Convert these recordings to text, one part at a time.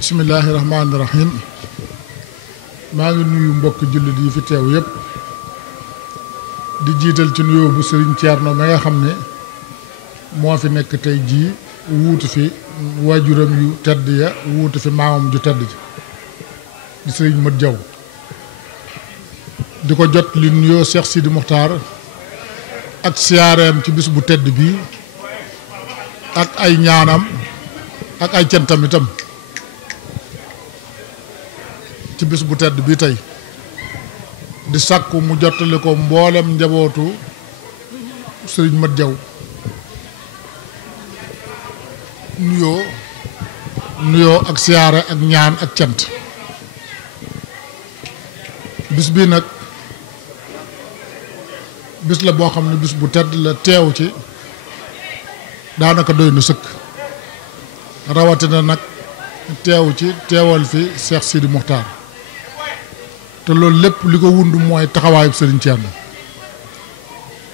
bismillahi rahmaani rahim maa ngi nuyu mbokk jullit yi fi teew yépp di jiital ci nuyoo bu Serigne Thierno ma nga xam ne moo fi nekk tey jii wuutu fi waajuram yu tedd ya wuutu fi maamam ju tedd ji di Serigne Mat Jaw di ko jot li nuyoo Cheikh Sidi Muxtaar ak siyaareem ci bis bu tedd bii ak ay ñaanam ak ay cantam itam ci bis bu tedd bi tey di sàkku mu jottali ko mboolem njabootu Sëriñ Mat Jaw nuyoo ak siyaare ak ñaan ak cant bis bi nag bis la boo xam ne bis bu tedd la teew ci daanaka doy na sëkk rawatina nag teew ci teewal fi Cheikh Sidi Muxtaar te loolu lépp li ko wund mooy taxawaayu Serigne Thierno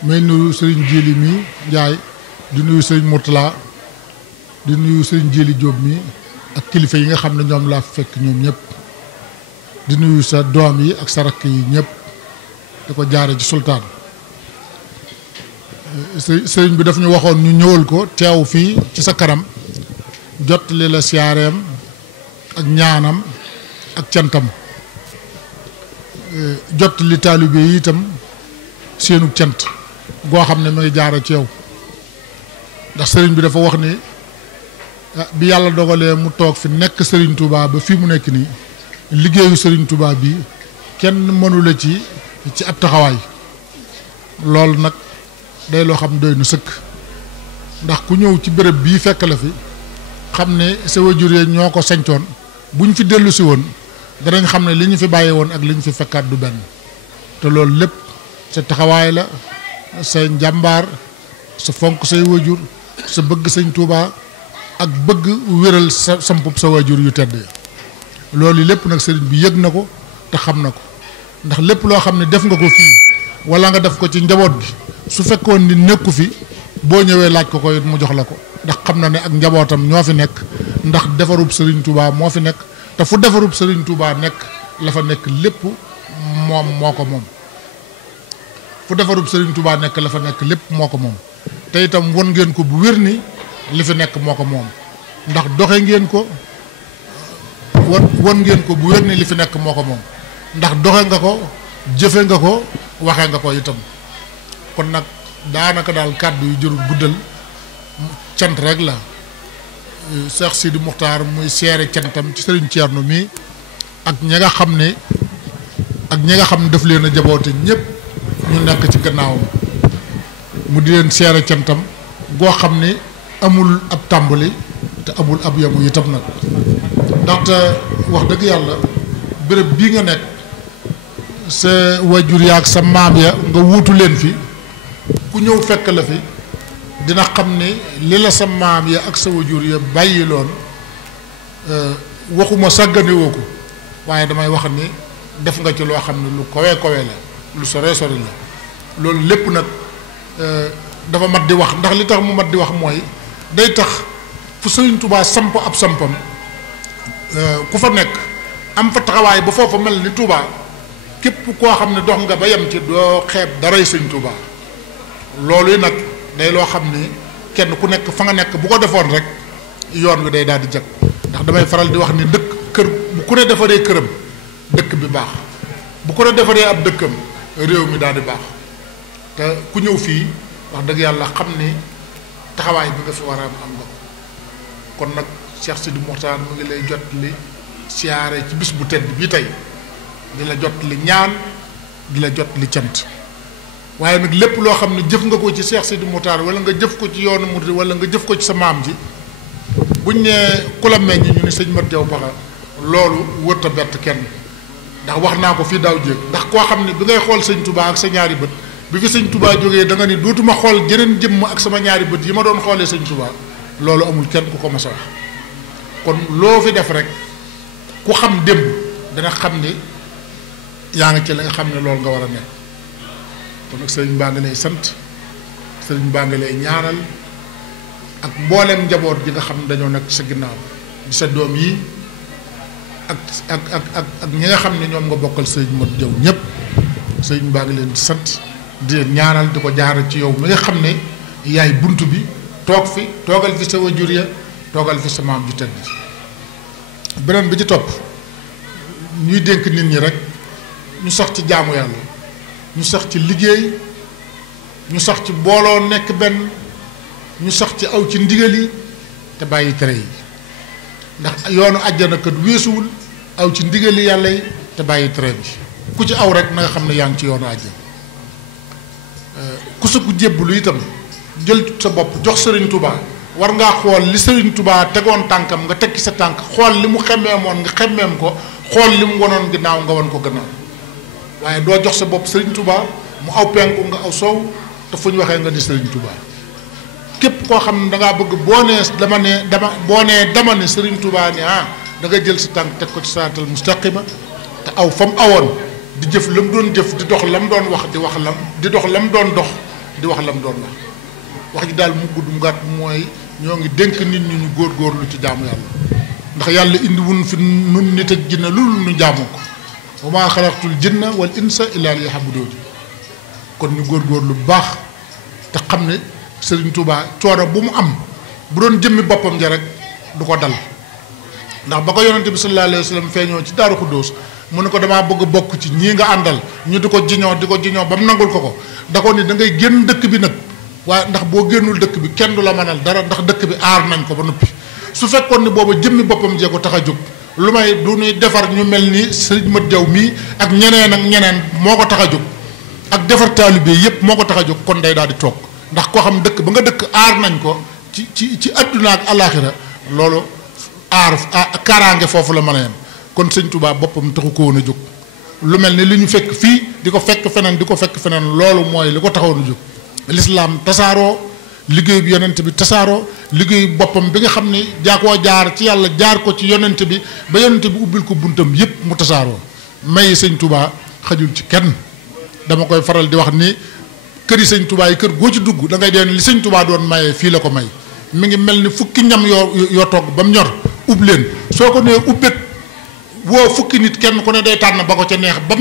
may nuyu Serigne Djili mi Njaay di nuyu Serigne Mourtala di nuyu Serigne Djili Diop mi ak kilifa yi nga xam ne ñoom laa fekk ñoom ñëpp di nuyu sa doom yi ak sa rakk yi ñëpp da ko jaare ci sultaan sëriñ bi daf ñu waxoon ñu ñëwal ko teew fii ci sa kanam jottali la siyaareem ak ñaanam ak cantam jottali taalibe yi itam seenu cant goo xam ne ma ngi jaara ci yow ndax sëriñ bi dafa wax ni bi yàlla dogalee mu toog fi nekk Serigne Touba ba fii mu nekk nii liggéeyu Serigne Touba bi kenn mënula ci ab taxawaay loolu nag day loo xam doy na sëkk ndax ku ñëw ci béréb bii fekk la fi xam ne sa wajur yi ñoo ko sañcoon buñ fi dellu si woon danañ xam ne li ñu fi bàyyi woon ak li ñu fi fekkaat du benn te loolu lépp sa taxawaay la sa njàmbaar sa fonk say wajur sa bëgg Sëñ Touba ak bëgg wéral sa sampub sa wajur yu tedd loolu lépp nag sëriñ bi yëg na ko te xam na ko ndax lépp loo xam ne def nga ko fii wala nga def ko ci njaboot gi su fekkoon ni nekku fi boo ñëwee laaj ko it mu jox la ko ndax xam na ne ak njabootam ñoo fi nekk ndax defarub Serigne Touba moo fi nekk te fu defarub Serigne Touba nekk la fa nekk lépp moom moo ko moom fu defarub Serigne Touba nekk la fa nekk lépp moo ko moom te itam won ngeen ko bu wér ni li fi nekk moo ko moom ndax doxe ngeen ko won ngeen ko bu wér ni li fi nekk moo ko moom ndax doxe nga ko jëfe nga ko waxe nga ko itam kon nag daanaka daal kàddu yu jërul guddal cant rek la Cheikh Sidi Muxtaar muy seere cantam ci Serigne Thierno mi ak ñi nga xam ne daf leen a jaboote ñëpp ñu nekk ci gannaawam mu di leen seere cantam goo xam ne amul ab tàmbali te amul ab yamu itam nag ndaxte wax dëgg yàlla béréb bii nga nekk sa wajur yaak sa maam ya nga wuutu leen fi ku ñëw fekk la fi dina xam ne li la sa maam ya ak sa wajur ya bàyyi loon waxuma sàgganewoo ko waaye damay wax ni def nga ci loo xam ne lu kawe kawe la lu sore sore la loolu lépp nag dafa mat di wax ndax li tax mu mat di wax mooy day tax fu Sëriñ Touba samp ab sampam ku fa nekk am fa taxawaay ba foofa mel ni Touba képp koo xam ne dox nga ba yem ci doo xeeb daray Sëriñ Touba loolu nag day loo xam ni kenn ku nekk fa nga nekk bu ko defoon rek yoon wi day daal di jag ndax damay faral di wax ni dëkk kër bu ku ne defaree këram dëkk bi baax bu ku ne defaree ab dëkkam réew mi daal di baax te ku ñëw fii wax dëgg yàlla xam ni taxawaay bi nga fi war a am nga kon nag Cheikh Sidi Muxtaar mu ngi lay jot li siyaare ci bis bu tedd bii tey di la jot li ñaan di la jot li cant waaye nag lépp loo xam ne jëf nga ko ci Cheikh Sidi Muxtaar wala nga jëf ko ci yoonu Murid wala nga jëf ko ci sa maam ji buñ nee ku la meññ ñu ni Sëñ Mat Jaw Paxa loolu wërta bett kenn ndax wax naa ko fii daaw jéeg ndax koo xam ne bi ngay xool Sëñ Touba ak sa ñaari bët bi fi Sëñ Touba jógee da nga ni dootuma xool jeneen jëmm ak sama ñaari bët yi ma doon xoolee Sëñ Touba loolu amul kenn ku ko mas a wax kon loo fi def rek ku xam démb dana xam ni yaa ngi ci li nga xam ne loolu nga war a nekk kon nag sëriñ baa ngi lay sant sëriñ baa ngi lay ñaanal ak mboolem njaboot ji nga xam ne dañoo nekk sa ginnaaw di sa doom yi ak ñi nga xam ne ñoom nga bokkal sëriñ Modou Diaw ñëpp sëriñ baa ngi leen di sant di leen ñaanal di ko jaara ci yow mi nga xam ne yaay bunt bi toog fi toogal fi sa wajur ya toogal fi sa maam ju tedd beneen bi ci topp ñuy dénk nit ñi rek ñu sax ci jaamu yàlla ñu sax ci liggéey ñu sax ci booloo nekk benn ñu sax ci aw ci ndigal yi te bàyyi tere yi ndax yoonu àjjana kat weesuwul aw ci ndigal yi yàlla yi te bàyyi tere bi ku ci aw rek na nga xam ne yaa ngi ci yoonu àjjana ku sa ku jébbalu itam jël sa bopp jox Serigne Touba war ngaa xool li Serigne Touba tegoon tànkam nga tekki sa tànk xool li mu xemmeemoon nga xemmeem ko xool li mu wonoon ginnaaw nga won ko gannaaw waaye doo jox sa bopp Serigne Touba mu aw penku nga aw soow te fu ñu waxee nga di Serigne Touba képp koo xam ne da ngaa bëgg boo nee dama ne Serigne Touba ne da nga jël sa tànk teg ko ci siraatal mustaqima te aw fa mu awoon di jëf la mu doon jëf di dox la mu doon wax di dox la mu doon dox di wax la mu doon wax ji daal mu gudd mu gàtt mooy ñoo ngi dénk nit ñi ñu góorgóorlu ci jaamu yàlla ndax yàlla indi wun fi nun nit ak jinne loolu ñu jaamu ko wa maa xalaqtul jinna wal insa illa liya'budun kon ñu góorgóorlu bu baax te xam ne Serigne Touba coono bu mu am bu doon jëmmi boppam ja rek du ko dal ndax ba ko yonente bi sallallahu alayhi wa sallam feeñoo ci Daaru Xuddoos mu ne ko damaa bëgg a bokk ci ñii nga àndal ñu di ko jiñoo ba mu nangul ko da ko ni da ngay génn dëkk bi nag waaye ndax boo génnul dëkk bi kenn du la mënal dara ndax dëkk bi aar nañ ko ba noppi su fekkoon ni booba jëmmi boppam jee ko tax a jóg lu may du ñuy defar ñu mel ni Serigne Modou Diaw mii ak ñeneen moo ko tax a jóg ak defar taalibe yépp moo ko tax a jóg kon day daal di toog ndax koo xam dëkk ba nga dëkk aar nañ ko ci adduna ak alaaxira loolu kaaraange foofu la mën a yem kon sëñ Touba boppam taxu ko woon a jóg lu mel ni li ñu fekk fii di ko fekk feneen loolu mooy li ko taxawoon a jóg lislaam tasaaroo liggéey bi yonent bi tasaaroo liggéey boppam bi nga xam ne koo jaar ci yàlla jaar ko ci yonent bi ba yonent bi ubbil ko buntam yépp mu tasaaroo may sëñ Touba xajul ci kenn dama koy faral di wax ni këri sëñ Touba yi kër goo ci dugg da ngay deen li sëñ Touba doon mayee fii la ko may mi ngi mel ni fukki ñam yoo togg ba mu ñor ub leen soo ko nee ubbét woo fukki nit kenn ku ne day tànn ba ko ca neex ba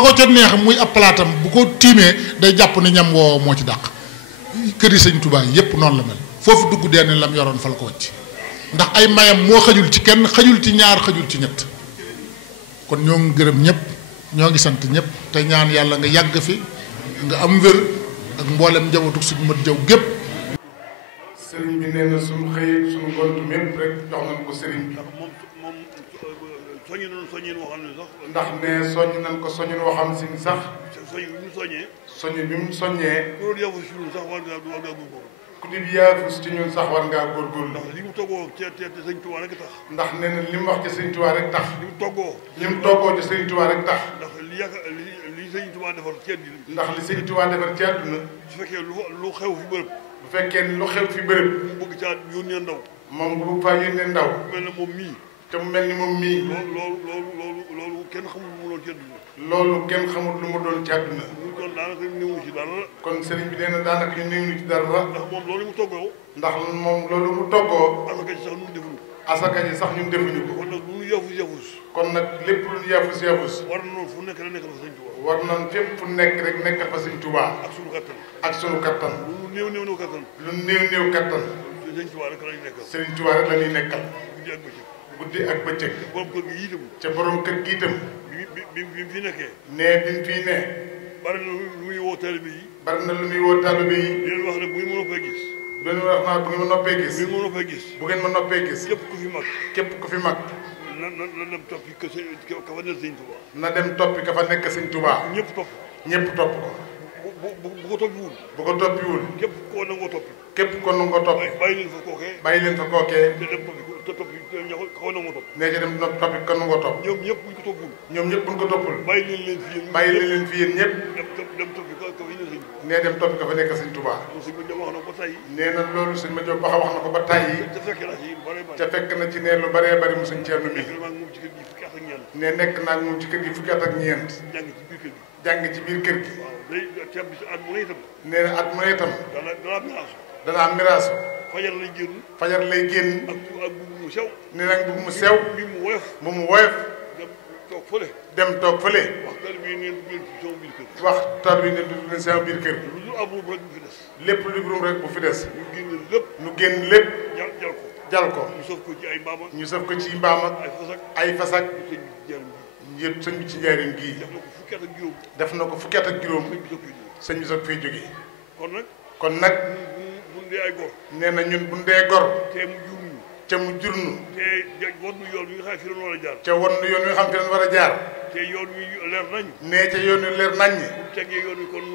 ko ca neex muy ab palaatam bu ko tiimee day jàpp ne ñam woo moo ci dàq këri sëñ Touba yépp noonu la mel foofu dugg deen lam yoroon fa la ko wàcc ndax ay mayam moo xajul ci kenn xajul ci ñaar xajul ci ñett kon ñoo ngi gërëm ñëpp ñoo ngi sant ñëpp te ñaan yàlla nga yàgg fi nga am wér ak mboolem njabootu suñu Modou Diaw gépp sëriñ bi nee na suñu xëyee suñu gontu mépp rek jox nañ ko sëriñ bi soññ nañu soññeen woo xam ne sax ndax ne soññ nañ ko soññeen woo xam si sax soññ bi mu soññee soññ bi mu soññee ku doon yafu si ñun sax war ngaa góorgóorlu ku di yaafus ci ñun sax war ngaa góorgóorlu ndax li mu toggoo te sëñ Touba rek tax ndax nee na li mu wax ci sëñ Touba rek tax li mu toggoo ci sëñ Touba rek tax ndax li sëñ Touba defar ci àddina ndax li sëñ Touba defar ci àdduna su fekkee lu xew fi bërëb bu fekkee lu xew fi bërëb mu bëgg caa yónnee ndaw moom bu bëgg faa yónnee ndaw mel na moom mii te mu mel ni moom mii loolu kenn xamul lu mu doon ci àdduna loolu kenn xamul lu mu doon ci àdduna kon daanaka néew ci dara kon sëriñ bi nee na daanaka ñu néew ci dara ndax moom loolu mu toggoo ndax moom loolu mu toggoo asaka ji sax ñun defuñu asaka ji sax ñun defuñu ko kon nag lu ñu yafus kon nag lépp lu ñu yafus war na noonu fu nekk rek nekkal fa sëñ Touba war nañ fépp fu nekk rek nekkal fa sëñ Touba ak sunu kattan lu néew kattan néew kattan sëñ Touba rek lañuy nekkal sëñ Touba rek la ñuy nekkal guddi ak bëccëg borom kër gi itam ca borom kër gi itam bi mu fi nekkee bi mu fi ne bari na lu muy woo taalibe yi di leen wax ne bu ngeen ma noppee gis leen wax naa bu ngeen ma noppee gis bu ngeen ma noppee gis képp ku fi mag na dem toppi ka fa nekk sëñ Touba na dem toppi ka fa nekk sëñ Touba ñëpp topp ko bu ko toppiwul képp koo nangoo toppi bàyyi leen fa kookee te dem toppi xaw nangoo topp nee ca dem toppi ka nangoo topp ñoom ñëpp buñ ko toppul bàyyi leen leen fi yéen ñëpp dem toppi ka fa nekk sëñ Touba nee dem topp ka fa nekk sëñ Touba. sëñ ma wax na ko ba tey. nee na loolu sëñ ma Diop wax na ko ba tey. te fekk na ci bare bare. te fekk na ci ne lu baree bari mu sëñ Thierno mi. ne nekk naa moom ci kër gi fukki at ak ñeent. jàng ci biir kër gi. waaw day ceeb bi at mu ne itam. nee na at mu ne itam. dana am miraasu. fajar lay génn. fajar lay génn. ak mbubb mu sew. nee na mbubb mu sew. bi mu woyof. bu mu woyof. toog fële. dem toog fële. waxtaan bi neen dugg leen ci sama biir kër. waxtaan bi neen dugg leen sama biir kër. lu dul ab ruum rek bu fi des. lépp lu ruum rek bu fi des. ñu génn lépp. ñu génn lépp. jal ko. jal ko. ñu sëf ko ci ay mbaam ak. ñu sëf ko ci mbaam ak. ay fas ak. yëpp sëñ bi ci njaarim gii. def na ko fukki at ak juróom. sëñ bi soog fee jógee. kon nag. bu ndee ay gor. nee na ñun bu ndee gor. te mu jur ñu. te mu jur ñu. te won nu yoon wi nga xam fi leen war a jaar. te won nu yoon wi nga xam fi leen war a jaar. te yoon wi leer nañ. nee ca yoon wi leer nañ. bu tegee yoon wi kon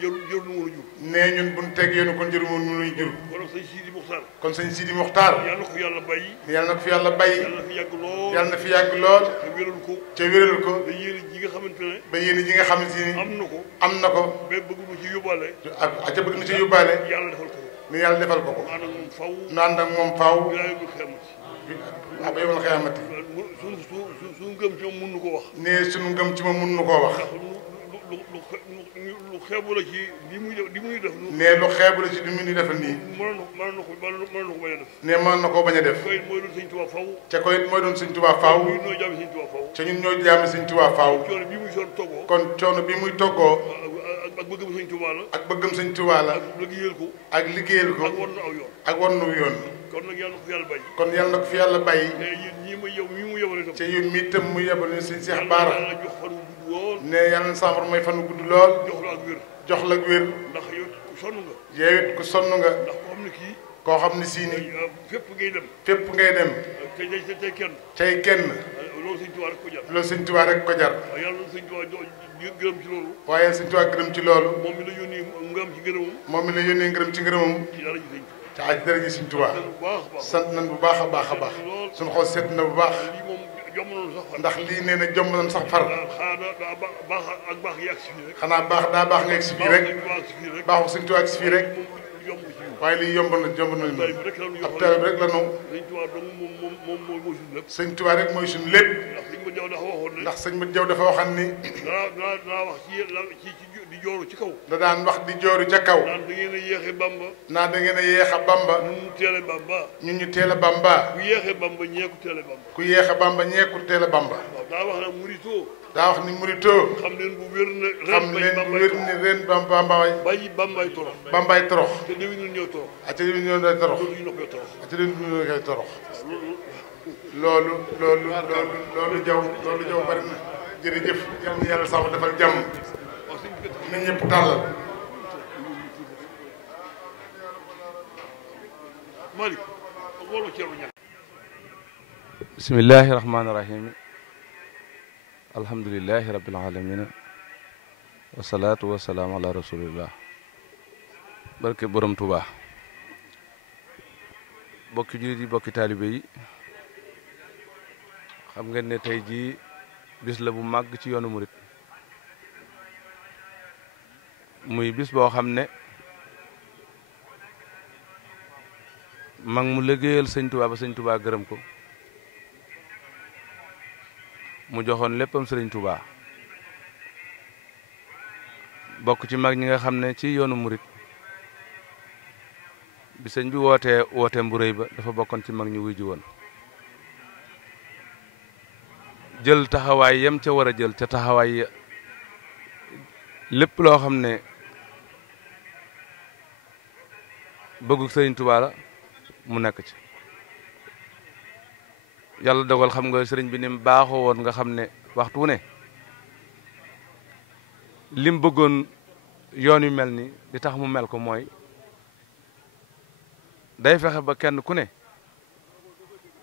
jëru nu mën a jur. nee ñun bu ñu teg yoon wi kon jëru nu mën a jur. kon sëñ Sidi Muxtaar. kon sëñ Sidi Muxtaar. yàlla na ko yàlla bàyyi. yàlla na ko fi yàlla bàyyi. yàlla na fi yàgg lool. yàlla na fi yàgg lool. te wéral ko. te wéral ko. ba yéene ji nga xamante ne. ba yéene ji nga xamante ni. am na ko. am na ko. ba bëgg mu ci yóbbaale. ak ca bëgg na ci yóbbaale. yàlla defal ko. ni yàlla defal ko ko. ànd ak moom faw. ànd ak moom faw. yàlla xiyamati. ab yomal xiyamati. suñu ngëm ci moom mun nu ko wax. nee suñu ngëm ci moom mun nu koo wax. lu xeebu la ci li muy def. nee lu xeebu la ci li muy defal nii. mën na ko bañ a def. nee mën na koo bañ a def. koy mooy doon sëñ Tuubaa faw. te koy mooy doon sëñ Tuubaa faw. ñun ñooy jaami sëñ Tuubaa faw. te ñun ñooy jaami sëñ Tuubaa faw. coono bi muy soon toggoo. kon coono bi muy toggoo. ak bëggam sëñ Tuubaa la. ak bëggam sëñ Tuubaa la. ak liggéeyal ko. ak liggéeyal ko. ak wan na aw yoon. ak wan nu yoon. kon nag yàlla na ko fi yàlla bàyyi. kon yàlla na ko fi yàlla bàyyi. mais yéen ñii muy yow mii mu yebal itam. te yéen mii itam mu yebal ni sëñ Cheikh Baara. yàlla jox fan wu gudd lool. ne yàlla na sàmbar may fan wu gudd lool. jox la ak wér. jox la ak wér. ndax yow ku sonn nga. yow it ku sonn nga. ndax ko xam ne kii. koo xam ne sii nii. fépp ngay dem. fépp ngay dem. tey kenn. tey kenn. loolu sëñ Tuubaa rek ko jar. loolu sëñ Tuubaa rek ko jar. waaw yàlla na sëñ Tuubaa gërëm ci loolu. waaye sëñ Tuubaa gërëm ci loolu. moom mi la yónnee ngërëm ci ngërëmam. moom mi la yónnee ngërëm ci ngërëmam. ci dara ji sëñ ci aj dara ji sëñ Tuubaa. sant nañ bu baax a baax a baax. suñu xol seet na bu baax. lii moom jomb nañu sax far. ndax lii nee na jomb nañu sax far. xanaa daa baax ak baax yi ak si fii rek. xanaa baax daa baax nga egg si fii rek. baaxu sëñ Tuubaa ak si fii rek. waaye lii yomb na ab taalib rek la ñu. sëñ Tuubaa rek mooy suñu lépp. ndax sëñ Mat Jaw dafa waxan ni. danaa wax ci di jooru ci kaw. da daan wax di jooru ca kaw. naan da ngeen a yéexe Bamba. naan da ngeen a yéex a Bamba. ñun ñu teel a Bamba. ñun ñu teel a Bamba. ku yéexe Bamba ñeeku teel a Bamba. ku yéex a Bamba ñeeku teel a Bamba. waaw daa wax nag muritoo. daa wax ni muritoo. xam leen bu wér ne. xam leen bu wér ne ren Bambaay. bàyyi Bambaay torox. Bambaay torox. te déwén ñu ñëw torox. te déwén ñu ñëw torox. loolu ñu koy torox. te déwén ñu koy torox. loolu jaw bari na. jërëjëf yal na yàlla sax defal jàmm. na ñëpp tàllal. Malick wolo ceeru ñàkk. bismillahi rahmaani rahim. alhamdulillahi rabbil alamin. wasalaatu wasalaam ala rasulillah. barke borom Tuubaa. bokki jullit yi bokki taalibe yi. xam ngeen ne tey jii bis la bu màgg ci yoonu murit muy bis boo xam ne mag mu liggéeyal sëñ Tuubaa ba sëñ Tuubaa gërëm ko mu joxoon léppam sëriñ Tuubaa bokk ci mag ñi nga xam ne ci yoonu murit bi sëñ bi wooteem bu rëy ba dafa bokkoon ci mag ñi wuy ji woon jël taxawaay yam ca war a jël ca taxawaay lépp loo xam ne bëggu sëriñ Tuubaa la mu nekk ci yàlla dogal xam nga sëriñ bi ni mu baaxoo woon nga xam ne waxtu wu ne lim bëggoon yoon yu mel ni li tax mu mel ko mooy day fexe ba kenn ku ne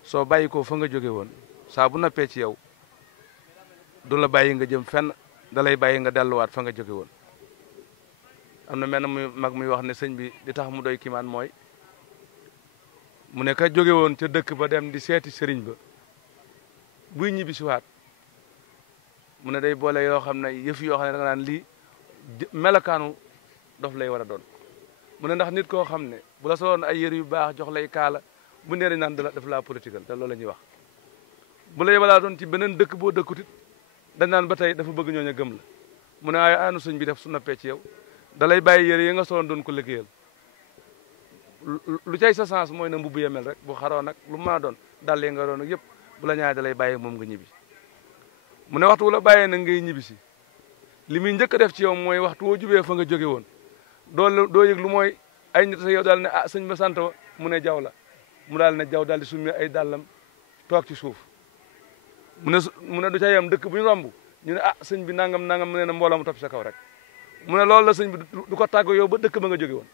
soo bàyyi ko fa nga jóge woon saa bu nappee ci yow du la bàyyi nga jëm fenn da lay bàyyi nga delluwaat fa nga jóge woon am na mel muy mag muy wax ne sëñ bi di tax mu doy kiimaan mooy mu ne ka jóge woon ca dëkk ba dem di seeti sëriñ ba buy ñibbi si waat mu ne day boole yoo xam ne yëf yoo xam ne da nga naan lii melokaanu dof lay war a doon mu ne ndax nit koo xam ne bu la soloon ay yére yu baax jox lay kaala bu nee dañ naan daf laa political te loolu la ñuy wax bu la yebalaa doon ci beneen dëkk boo dëkkutit dañ naan ba tey dafa bëgg ñooñu gëm la mu ne ay anu sëñ bi def su noppee ci yow da lay bàyyi yére yi nga soloon doon ko liggéeyal lu cay sa sens mooy na mbubb yemel rek bu xaroo nag lu mën a doon dàll yi nga doon ak yëpp bu la ñaay da lay bàyyi moom nga ñibbi mu ne waxtu wu la bàyyee nag ngay ñibbi si li muy njëkk a def ci yow mooy waxtu woo jubee fa nga jóge woon doo yëg lu mooy ay nit sa yow daal ne ah sëñ ba sant wa mu ne jaw la mu daal ne jaw daal di summi ay dàllam toog ci suuf mu ne du ca yem dëkk bu ñu romb ñu ne ah sëñ bi nangam nangam mu ne na mbooloo mu topp sa kaw rek mu ne loolu la sëñ bi du ko tàggu yow ba dëkk ba nga jóge woon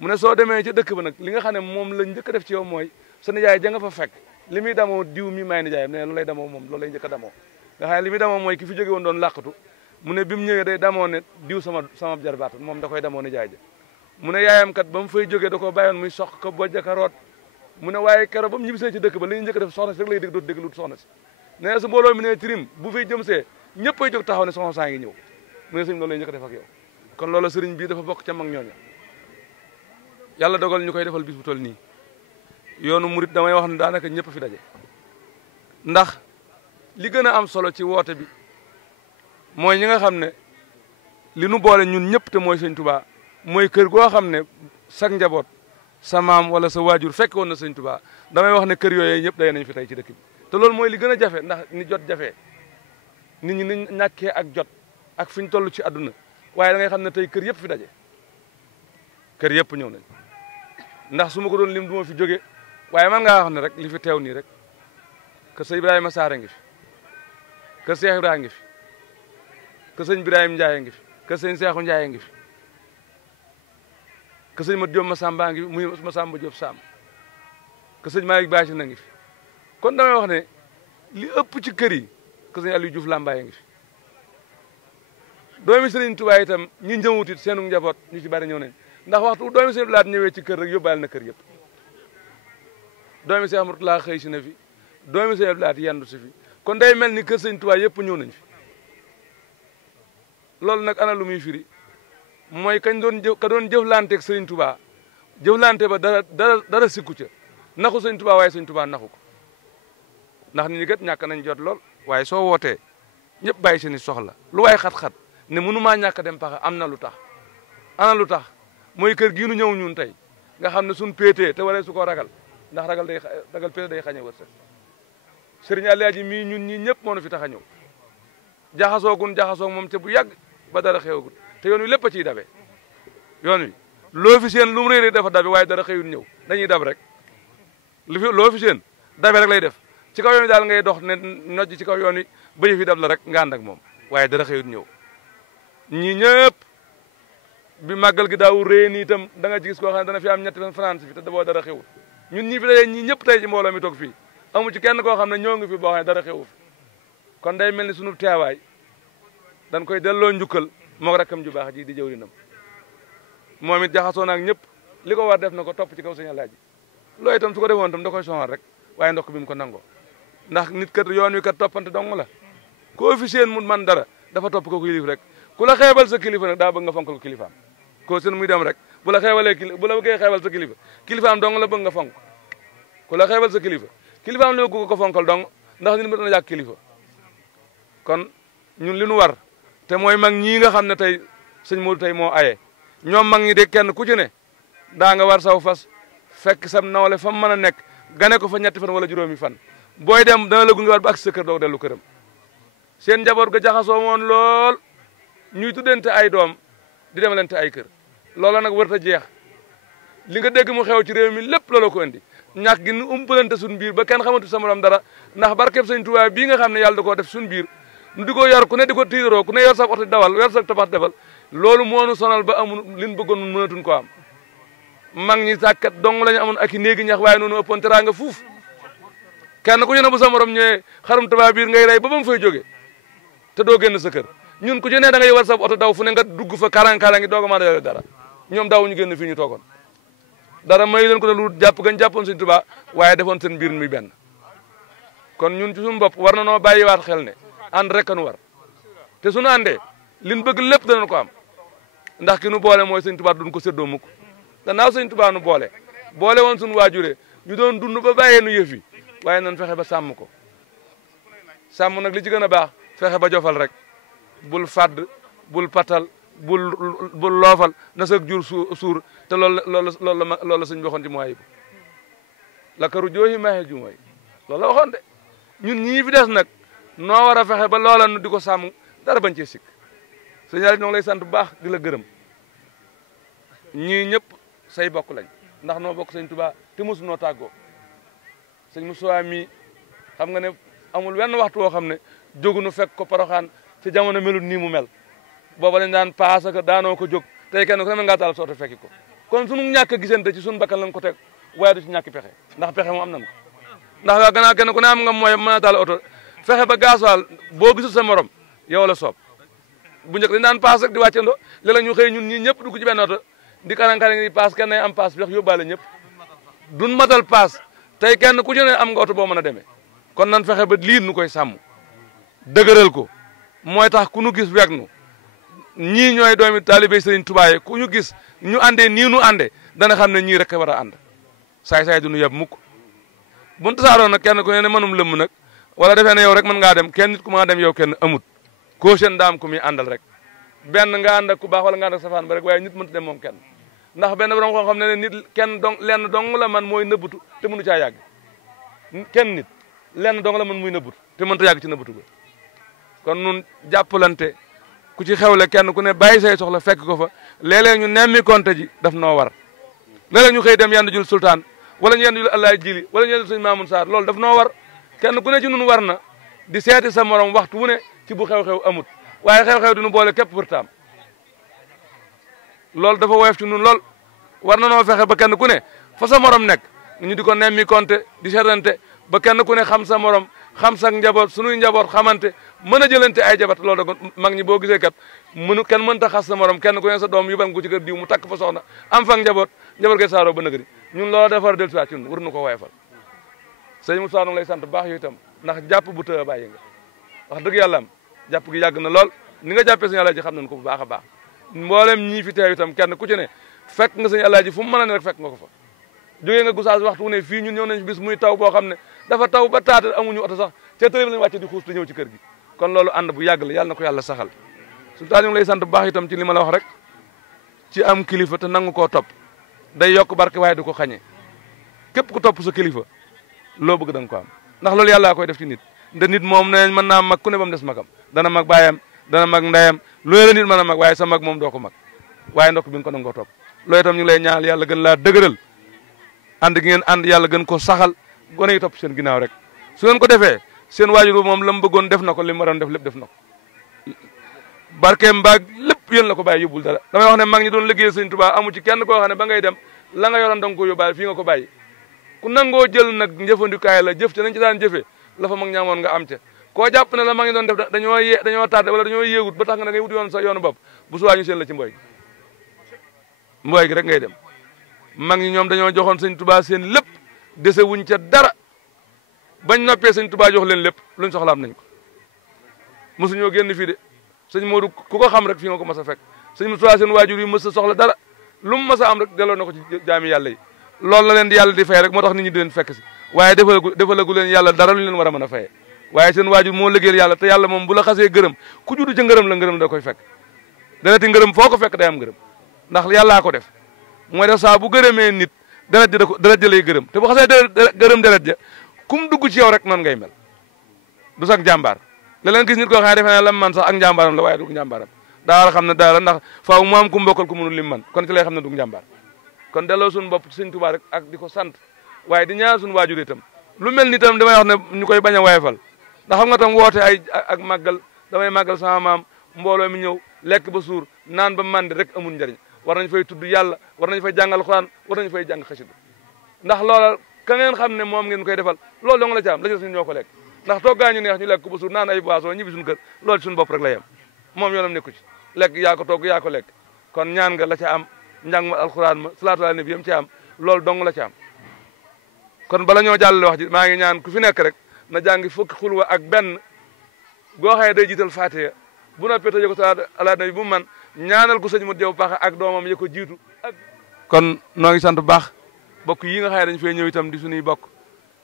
mu ne soo demee ca dëkk ba nag li nga xam ne moom lañ njëkk a def ci yow mooy sa nijaay ja nga fa fekk li muy damoo diw mi may nijaayam ne loolu lay damoo moom loolu lay njëkk a damoo nga xam ne li muy damoo mooy ki fi jóge woon doon làqatu mu ne bi mu ñëwee day damoo ne diw sama jarbaat moom da koy damoo nijaay ja mu ne yaayam kat ba mu fay jógee da ko bàyyoon muy sox ko bojj ka root mu ne waaye keroog ba mu ñibbisee ci dëkk ba li ñu njëkk a def soxna si rek lay dégg dootu dégg lu soxna si nee na su mbooloo mi ne tirim bu fiy jëm see ñëpp ay jóg taxaw ne soxna saa ngi ñëw mu ne sëñ loolu lay njëkk a def ak yow kon loolu sëriñ bii dafa bokk ca mag ñooña yàlla dogal ñu koy defal bis bu toll nii yoonu murit damay wax ne daanaka ñëpp fi daje ndax li gën a am solo ci woote bi mooy ñi nga xam ne li nu boole ñun ñëpp te mooy sëñ Tuubaa mooy kër goo xam ne sag njaboot sa maam wala sa waajur fekk woon na sëñ Tuubaa damay wax ne kër yooyu ñëpp daje nañ fi tey ci dëkk bi te loolu mooy li gën a jafe ndax ni jot jafe nit ñi ni ñàkkee ak jot ak fi ñu toll ci àdduna waaye da ngay xam ne tey kër yëpp fi daje kër yëpp ñëw nañ ndax su ma ko doon lim du ma fi jóge waaye man ngaa wax ne rek li fi teew nii rek kër sëñ Ibrahima Saare ngi fi kër Cheikh Ibrahima ngi fi kër sëñ Ibrahima Ndiaye ngi fi kër sëñ Seexu Ndiaye ngi fi kër sëñ Mat Diop Masamba ngi fi muy Masamba Diop Samb kër sëñ Malick Baaci na ngi fi kon damay wax ne li ëpp ci kër yi kër sëñ Aliou Diouf Lambaye ngi fi doomi Sëriñ Tuubaa itam ñi ñëwutit seenu njaboot ñu ci bari ñëw nañ ndax waxtu doomi Sëriñ Laat ñëwee ci kër rek yóbbaale na kër yëpp doomi Seex Murtala xëy si na fi doomi Sëriñ Laat yendu si fi kon day mel ni kër Sëriñ Tuubaa yëpp ñëw nañ fi loolu nag ana lu muy firi mooy ka doon jëflanteeg Sëriñ Tuubaa jëflante ba dara sikku ca naxu Sëriñ Tuubaa waaye Sëriñ Tuubaa naxu ko ndax nit ñi kat ñàkk nañ jot lool waaye soo wootee ñëpp bàyyi seeni soxla lu waay xat-xat ne mënumaa ñàkk dem paxa am na lu tax ana lu tax mooy kër gii nu ñëw ñun tey nga xam ne suñ péetee te waree su ko ragal ndax ragal péete day xañe wërsëg sëriñ Alaaji mii ñun ñii ñëpp moo nu fi tax a ñëw jaxasoog moom te bu yàgg ba dara xewagut te yoon wi lépp a ciy dabe yoon wi loo fi seen lu mu réeré dafa dabe waaye dara xëyul ñëw dañuy dab rek loo fi seen dabe rek lay def ci kaw yoon wi daal ngay dox ne nojj ci kaw yoon wi ba yëf yi dab la rek nga ànd ak moom waaye dara xëyul ñëw ñii ñëpp bi màggal gi daaw rée nii itam da nga gis koo xam ne dana fi am ñetti fan France fi te daboo dara xewul ñun ñii fi daje ñii ñëpp tey ci mbooloo mi toog fii amu ci kenn koo xam ne ñoo ngi fi boo xam ne dara xewu fi kon day mel ni sunu teewaay dañ koy delloo njukkal moo rakkam ju baax ji di jëwrinam moom it jaxasoo naag ñëpp li ko war def na ko topp ci kaw Sëñ Alaaji loolu itam su ko defoon itam da koy sonal rek waaye ndokk bi mu ko nangoo ndax nit kat yoon wi kat toppante dong la ko officiel mu man dara dafa topp ko kilif rek ku la xeebal sa kilifa nag daa bëgg nga fonkal ko kilifaam ko seen muy dem rek bu la xeebalee bu la bëggee xeebal sa kilifaam dong la bëgg nga fonk ku la xeebal sa kilifaam la bëgg ko fonkal dong ndax nit ma dana jàkk kilifa kon ñun li nu war te mooy mag ñii nga xam ne tey sëñ Modou tey moo aye ñoom mag ñi de kenn ku ci ne daa nga war saw fas fekk sam nawle fa mu mën a nekk gane ko fa ñetti fan wala juróomi fan booy dem dana la gunge waat ba ak sa kër doog dellu këram seen njaboot ga jaxasoo woon lool ñuy tuddante ay doom di demalante ay kër loola nag warut a jeex li nga dégg mu xew ci réew mi lépp loola ko indi ñàkk gi nu umpalante suñu biir ba kenn xamatu sa morom dara ndax barkeb Sëñ Tuubaa bii nga xam ne yàlla da koo def suñu biir nu di ko yor ku ne di ko tiitaroo ku ne yor sa oto dawal yor sa tabax defal loolu moo nu sonal ba amul liñ bëggoon mënatuñ ko am mag ñi sàkkat dong la ñu amoon ak i néegi ñax waaye noonu ëppoon teraanga fuuf kenn ku ci ne bu sa morom ñëwee xarum tabax biir ngay rey ba ba mu fay jóge te doo génn sa kër ñun ku ci ne da ngay war sa oto daw fu ne nga dugg fa karang-karang ngi doog a mën a dara ñoom daaw ñu génn fii ñu toogoon dara may leen ko ne lu jàpp gañ jàppoon Sëñ Tuubaa waaye defoon seen biir mi benn kon ñun ci suñu bopp war na noo bàyyiwaat xel ne ànd rek nu war te suñu àndee liñ bëgg lépp danañ ko am ndax ki nu boole mooy sëñ Tuubaa duñ ko séddoo mukk gannaaw sëñ Tuubaa nu boole woon suñu waajuree ñu doon dund ba bàyyee nu yëf yi waaye nan fexe ba sàmm ko sàmm nag li ci gën a baax fexe ba jofal rek bul fàdd bul patal bul loofal na sag jur suur te loolu la sëñ bi waxoon ci mooy la karu jooyi maaxe ju mooy loolu la waxoon de ñun ñii fi des nag noo war a fexe ba loola nu di ko sàmm dara bañ cee sikk sëñ Aliou ñoo ngi lay sant bu baax di la gërëm ñii ñëpp say bokk lañ ndax noo bokk sëñ Tuubaa te mosu noo tàggoo sëñ Moussa mi xam nga ne amul wenn waxtu woo xam ne jógunu fekk ko Poroxaan ci jamono melut nii mu mel booba lañ daan paasa ko daanoo ko jóg tey kenn ku ne ngaa taal sooto fekki ko kon sunu ñàkk a gisante ci sunu bakkan lañ ko teg waaye du ci ñàkk pexe ndax pexe moom am nañu ndax waa gannaaw kenn ku ne am nga mooy mën a taal oto fexe ba gasoil boo gisul sa morom yow la soob bu njëkk dañ daan paas rek di wàccandoo léeg-léeg ñu xëy ñun ñii ñëpp dugg ci benn oto di karan-karan di paas kenn am paas bi wax yóbbaale ñëpp duñ matal paas tey kenn ku ci ne am nga oto boo mën a demee kon nan fexe ba lii nu koy sàmm dëgëral ko mooy tax ku nu gis weg nu ñii ñooy doomi taalibe Sëriñ Tuubaa yi ku ñu gis ñu àndee nii nu àndee dana xam ne ñii rek war a ànd saay-saay du nu yeb mukk buñ tasaaroo nag kenn ku ne mënum lëmm nag wala defee ne yow rek mën ngaa dem kenn nit ku mën a dem yow kenn amut koo seen daam ku muy àndal rek benn nga ànd ak ku baax wala nga ànd ak safaan ba rek waaye nit mënta dem moom kenn ndax benn borom xam ne nit kenn dong lenn dong la man mooy nëbbutu te mënu caa yàgg kenn nit lenn dong la man muy nëbbutu te mënta yàgg ci nëbbutu ba kon nun jàppalante ku ci xewle kenn ku ne bàyyi say soxla fekk ko fa léeg-léeg ñu nemmi konte ji daf noo war léeg-léeg ñu xëy dem yendu jul sultaan wala ñu yendu jul Allaay Jili wala ñu yendu sëñ Maamun Saar loolu daf noo war kenn ku ne ci nun war na di seeti sa morom waxtu wu ne ci bu xew-xew amut waaye xew-xew du nu boole képp pourtaam loolu dafa woyof ci nun lool war na noo fexe ba kenn ku ne fa sa morom nekk ñu di ko nemmi konte di seetante ba kenn ku ne xam sa morom xam sa njaboot sunuy njaboot xamante mën a jëlante ay jabat loolu da mag ñi boo gisee kat kenn mënta xas sa morom kenn ku ne sa doom yóbban ko ci kër diw mu takk fa soxna am fa njaboot ge saaroo ba nëgëri ñun loolu dafa war a dellusiwaat ci ñun war nu ko woyofal sëñ Moussa nu lay sant bu baax yooyu itam ndax jàpp bu tëë bàyyi nga wax dëgg yàlla am jàpp gi yàgg na lool ni nga jàppee sëñ Alaaji xam nañ ko bu baax a baax mboolem ñii fi teew itam kenn ku ci ne fekk nga sëñ Alaaji fu mu mën a ne rek fekk nga ko fa jógee nga Gossas waxtu wu ne fii ñun ñëw nañ fi bis muy taw boo xam ne dafa taw ba taata amuñu oto sax ca tëri lañ wàcce di xuus te ñëw ci kër gi kon loolu ànd bu yàgg la yàlla na ko yàlla saxal sultaan ñu ngi lay sant bu baax itam ci li ma la wax rek ci am kilifa te nangu koo topp day yokk barke waaye du ko xañe képp ku topp sa kilifa loo bëgg da nga ko am ndax loolu yàlla koy def ci nit nda nit moom ne mën naa mag ku ne ba mu des magam dana mag baayam dana mag ndeyam loolu la nit mën a mag waaye sa mag moom doo ko mag waaye ndokk bi nga ko nangoo topp loolu itam ñu ngi lay ñaanal yàlla gën laa dëgëral ànd gi ngeen ànd yàlla gën ko saxal gone yi topp seen ginnaaw rek su ngeen ko defee seen waajur moom la mu bëggoon def na ko li mu waroon def lépp def na ko barkeem mbaag lépp yéen la ko bàyyi yóbbul dara damay wax ne mag ñi doon liggéey sëñ Tuubaa amu ci kenn koo xam ne ba ngay dem la nga yoroon da nga ko yóbbaale fii nga ko bàyyi ku nangoo jël nag njëfandikaay la jëf te nañ ci daan jëfee la fa mag ñaamoon nga am ca koo jàpp ne la mag ñi doon def dañoo tardé wala dañoo yéegut ba tax nga da ngay wut yoon sa yoonu bopp bu suwaa ñu seen la ci mbooy gi rek ngay dem mag ñi ñoom dañoo joxoon sëñ Tuubaa seen lépp dese wuñ ca dara bañ noppee sëñ Tuubaa jox leen lépp luñ soxlaam nañ ko mosuñoo génn fii de sëñ Modou ku ko xam rek fii nga ko mas a fekk sëñ Moussa seen waajur yi mës a soxla dara lu mu mas a am rek delloo na ko ci jaami yàlla yi loolu la leen di yàlla di fay rek moo tax nit ñi di leen fekk si waaye defalagu leen yàlla dara lu ñu leen war a mën a fayee waaye seen waajur moo liggéeyal yàlla te yàlla moom bu la xasee gërëm ku juddu ca ngërëm la ngërëm da koy fekk dana ti ngërëm foo ko fekk day am ngërëm ndax yàllaa ko def mooy def saa bu gërëmee nit deret ja lay gërëm te bu xasee gërëm deret ja kum dugg ci yow rek noonu ngay mel du sax jàmbaar léeg-léeg gis nit koo xam ne defe naa lam man sax ak njàmbaaram la waaye du njàmbaaram daa war a xam ne daa la ndax faaw mu am ku mbokkal ku mënul lim man kon ci lay xam ne du njàmbaar kon delloo suñu bopp ci sëñ Tuubaa rek ak di ko sant waaye di ñaan suñu waajur itam lu mel ni itam damay wax ne ñu koy bañ a wayefal ndax xam nga tam woote ay ak màggal damay màggal sama maam mbooloo mi ñëw lekk ba suur naan ba màndi rek amul njariñ war nañ fay tudd yàlla war nañ fay jàngal Alxuraan war nañ fay jàng xasida ndax loola ka ngeen xam ne moom ngeen koy defal loolu dong la ci am la ci ñoo ko lekk ndax toggaa ñu neex ñu lekk ko ba suur naan ay boisson ñibbi suñu kër loolu suñu bopp rek la yem moom yoonam nekku ci lekk yaa ko togg yaa ko lekk kon ñaan nga la ca am njàng ma alxuraan ma salaatu ala nabi yam ci am loolu dong la ci am kon bala ñoo jàllale wax ji maa ngi ñaan ku fi nekk rek na jàngi fukki xulwa ak benn goo xëye day jiital Faatiha bu noppee tëjee ko salaatu ala nabi bu mu man ñaanal ko sëñ Modou Diaw Pakha ak doomam ya ko jiitu ak kon noo ngi sant bu baax bokk yi nga xam ne dañ fee ñëw itam di suñuy bokk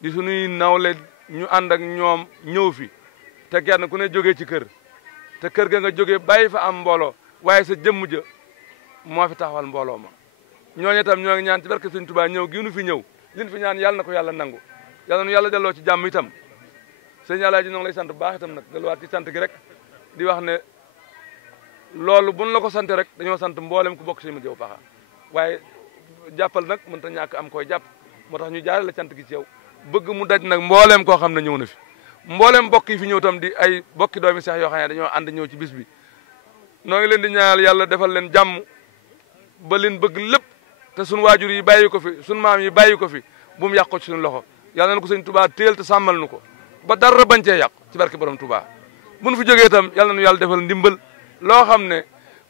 di suñuy nawle ñu ànd ak ñoom ñëw fi te kenn ku ne jógee ci kër te kër ga nga jógee bàyyi fa am mbooloo waaye sa jëmm ja moo fi taxawal mbooloo ma ñooñu itam ñoo ngi ñaan ci barke Sëñ Tuubaa ñëw gi nu fi ñëw liñ fi ñaan yàlla na ko yàlla nangu yàlla nu yàlla delloo ci jàmm itam sëñ Alaaji ñoo ngi lay sant bu baax itam nag delluwaat ci sant gi rek di wax ne loolu buñ la ko sant rek dañoo sant mboolem ku bokk Sëñ Modou Diaw Pakha waaye jàppal nag mënta ñàkk am koy jàpp moo tax ñu jaare la cant gi ci yow bëgg mu daj nag mboolem koo xam ne ñëw na fi mboolem mbokk yi fi ñëw tam di ay bokki doomi Seex yoo xam ne dañoo ànd ñëw ci bis bi noo ngi leen di ñaanal yàlla defal leen jàmm ba leen bëgg lépp te suñu waajur yi bàyyi ko fi suñu maam yi bàyyi ko fi bu mu yàqoo ci suñu loxo yàlla na ko sëñ Touba téel te sàmmal nu ko ba dara bañ cee yàqu ci barke borom Touba bu nu fi jógee itam yàlla na nu yàlla defal ndimbal loo xam ne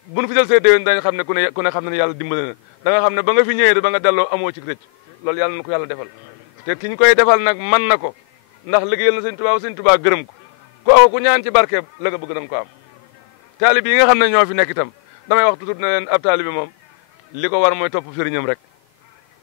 bu nu fi jël see déwén dañ xam ne ku ne xam ne yàlla dimbale na da nga xam ne ba nga fi ñëwee ba nga delloo amoo ci rëcc loolu yàlla na ko yàlla defal te ki ñu koy defal nag mën na ko ndax liggéeyal na sëñ Touba ba sëñ Touba gërëm ko kooku ku ñaan ci barke la nga bëgg da nga ko am taalib yi nga xam ne ñoo fi nekk itam damay wax toujours ne leen ab taalib bi moom li ko war mooy topp sëriñam rek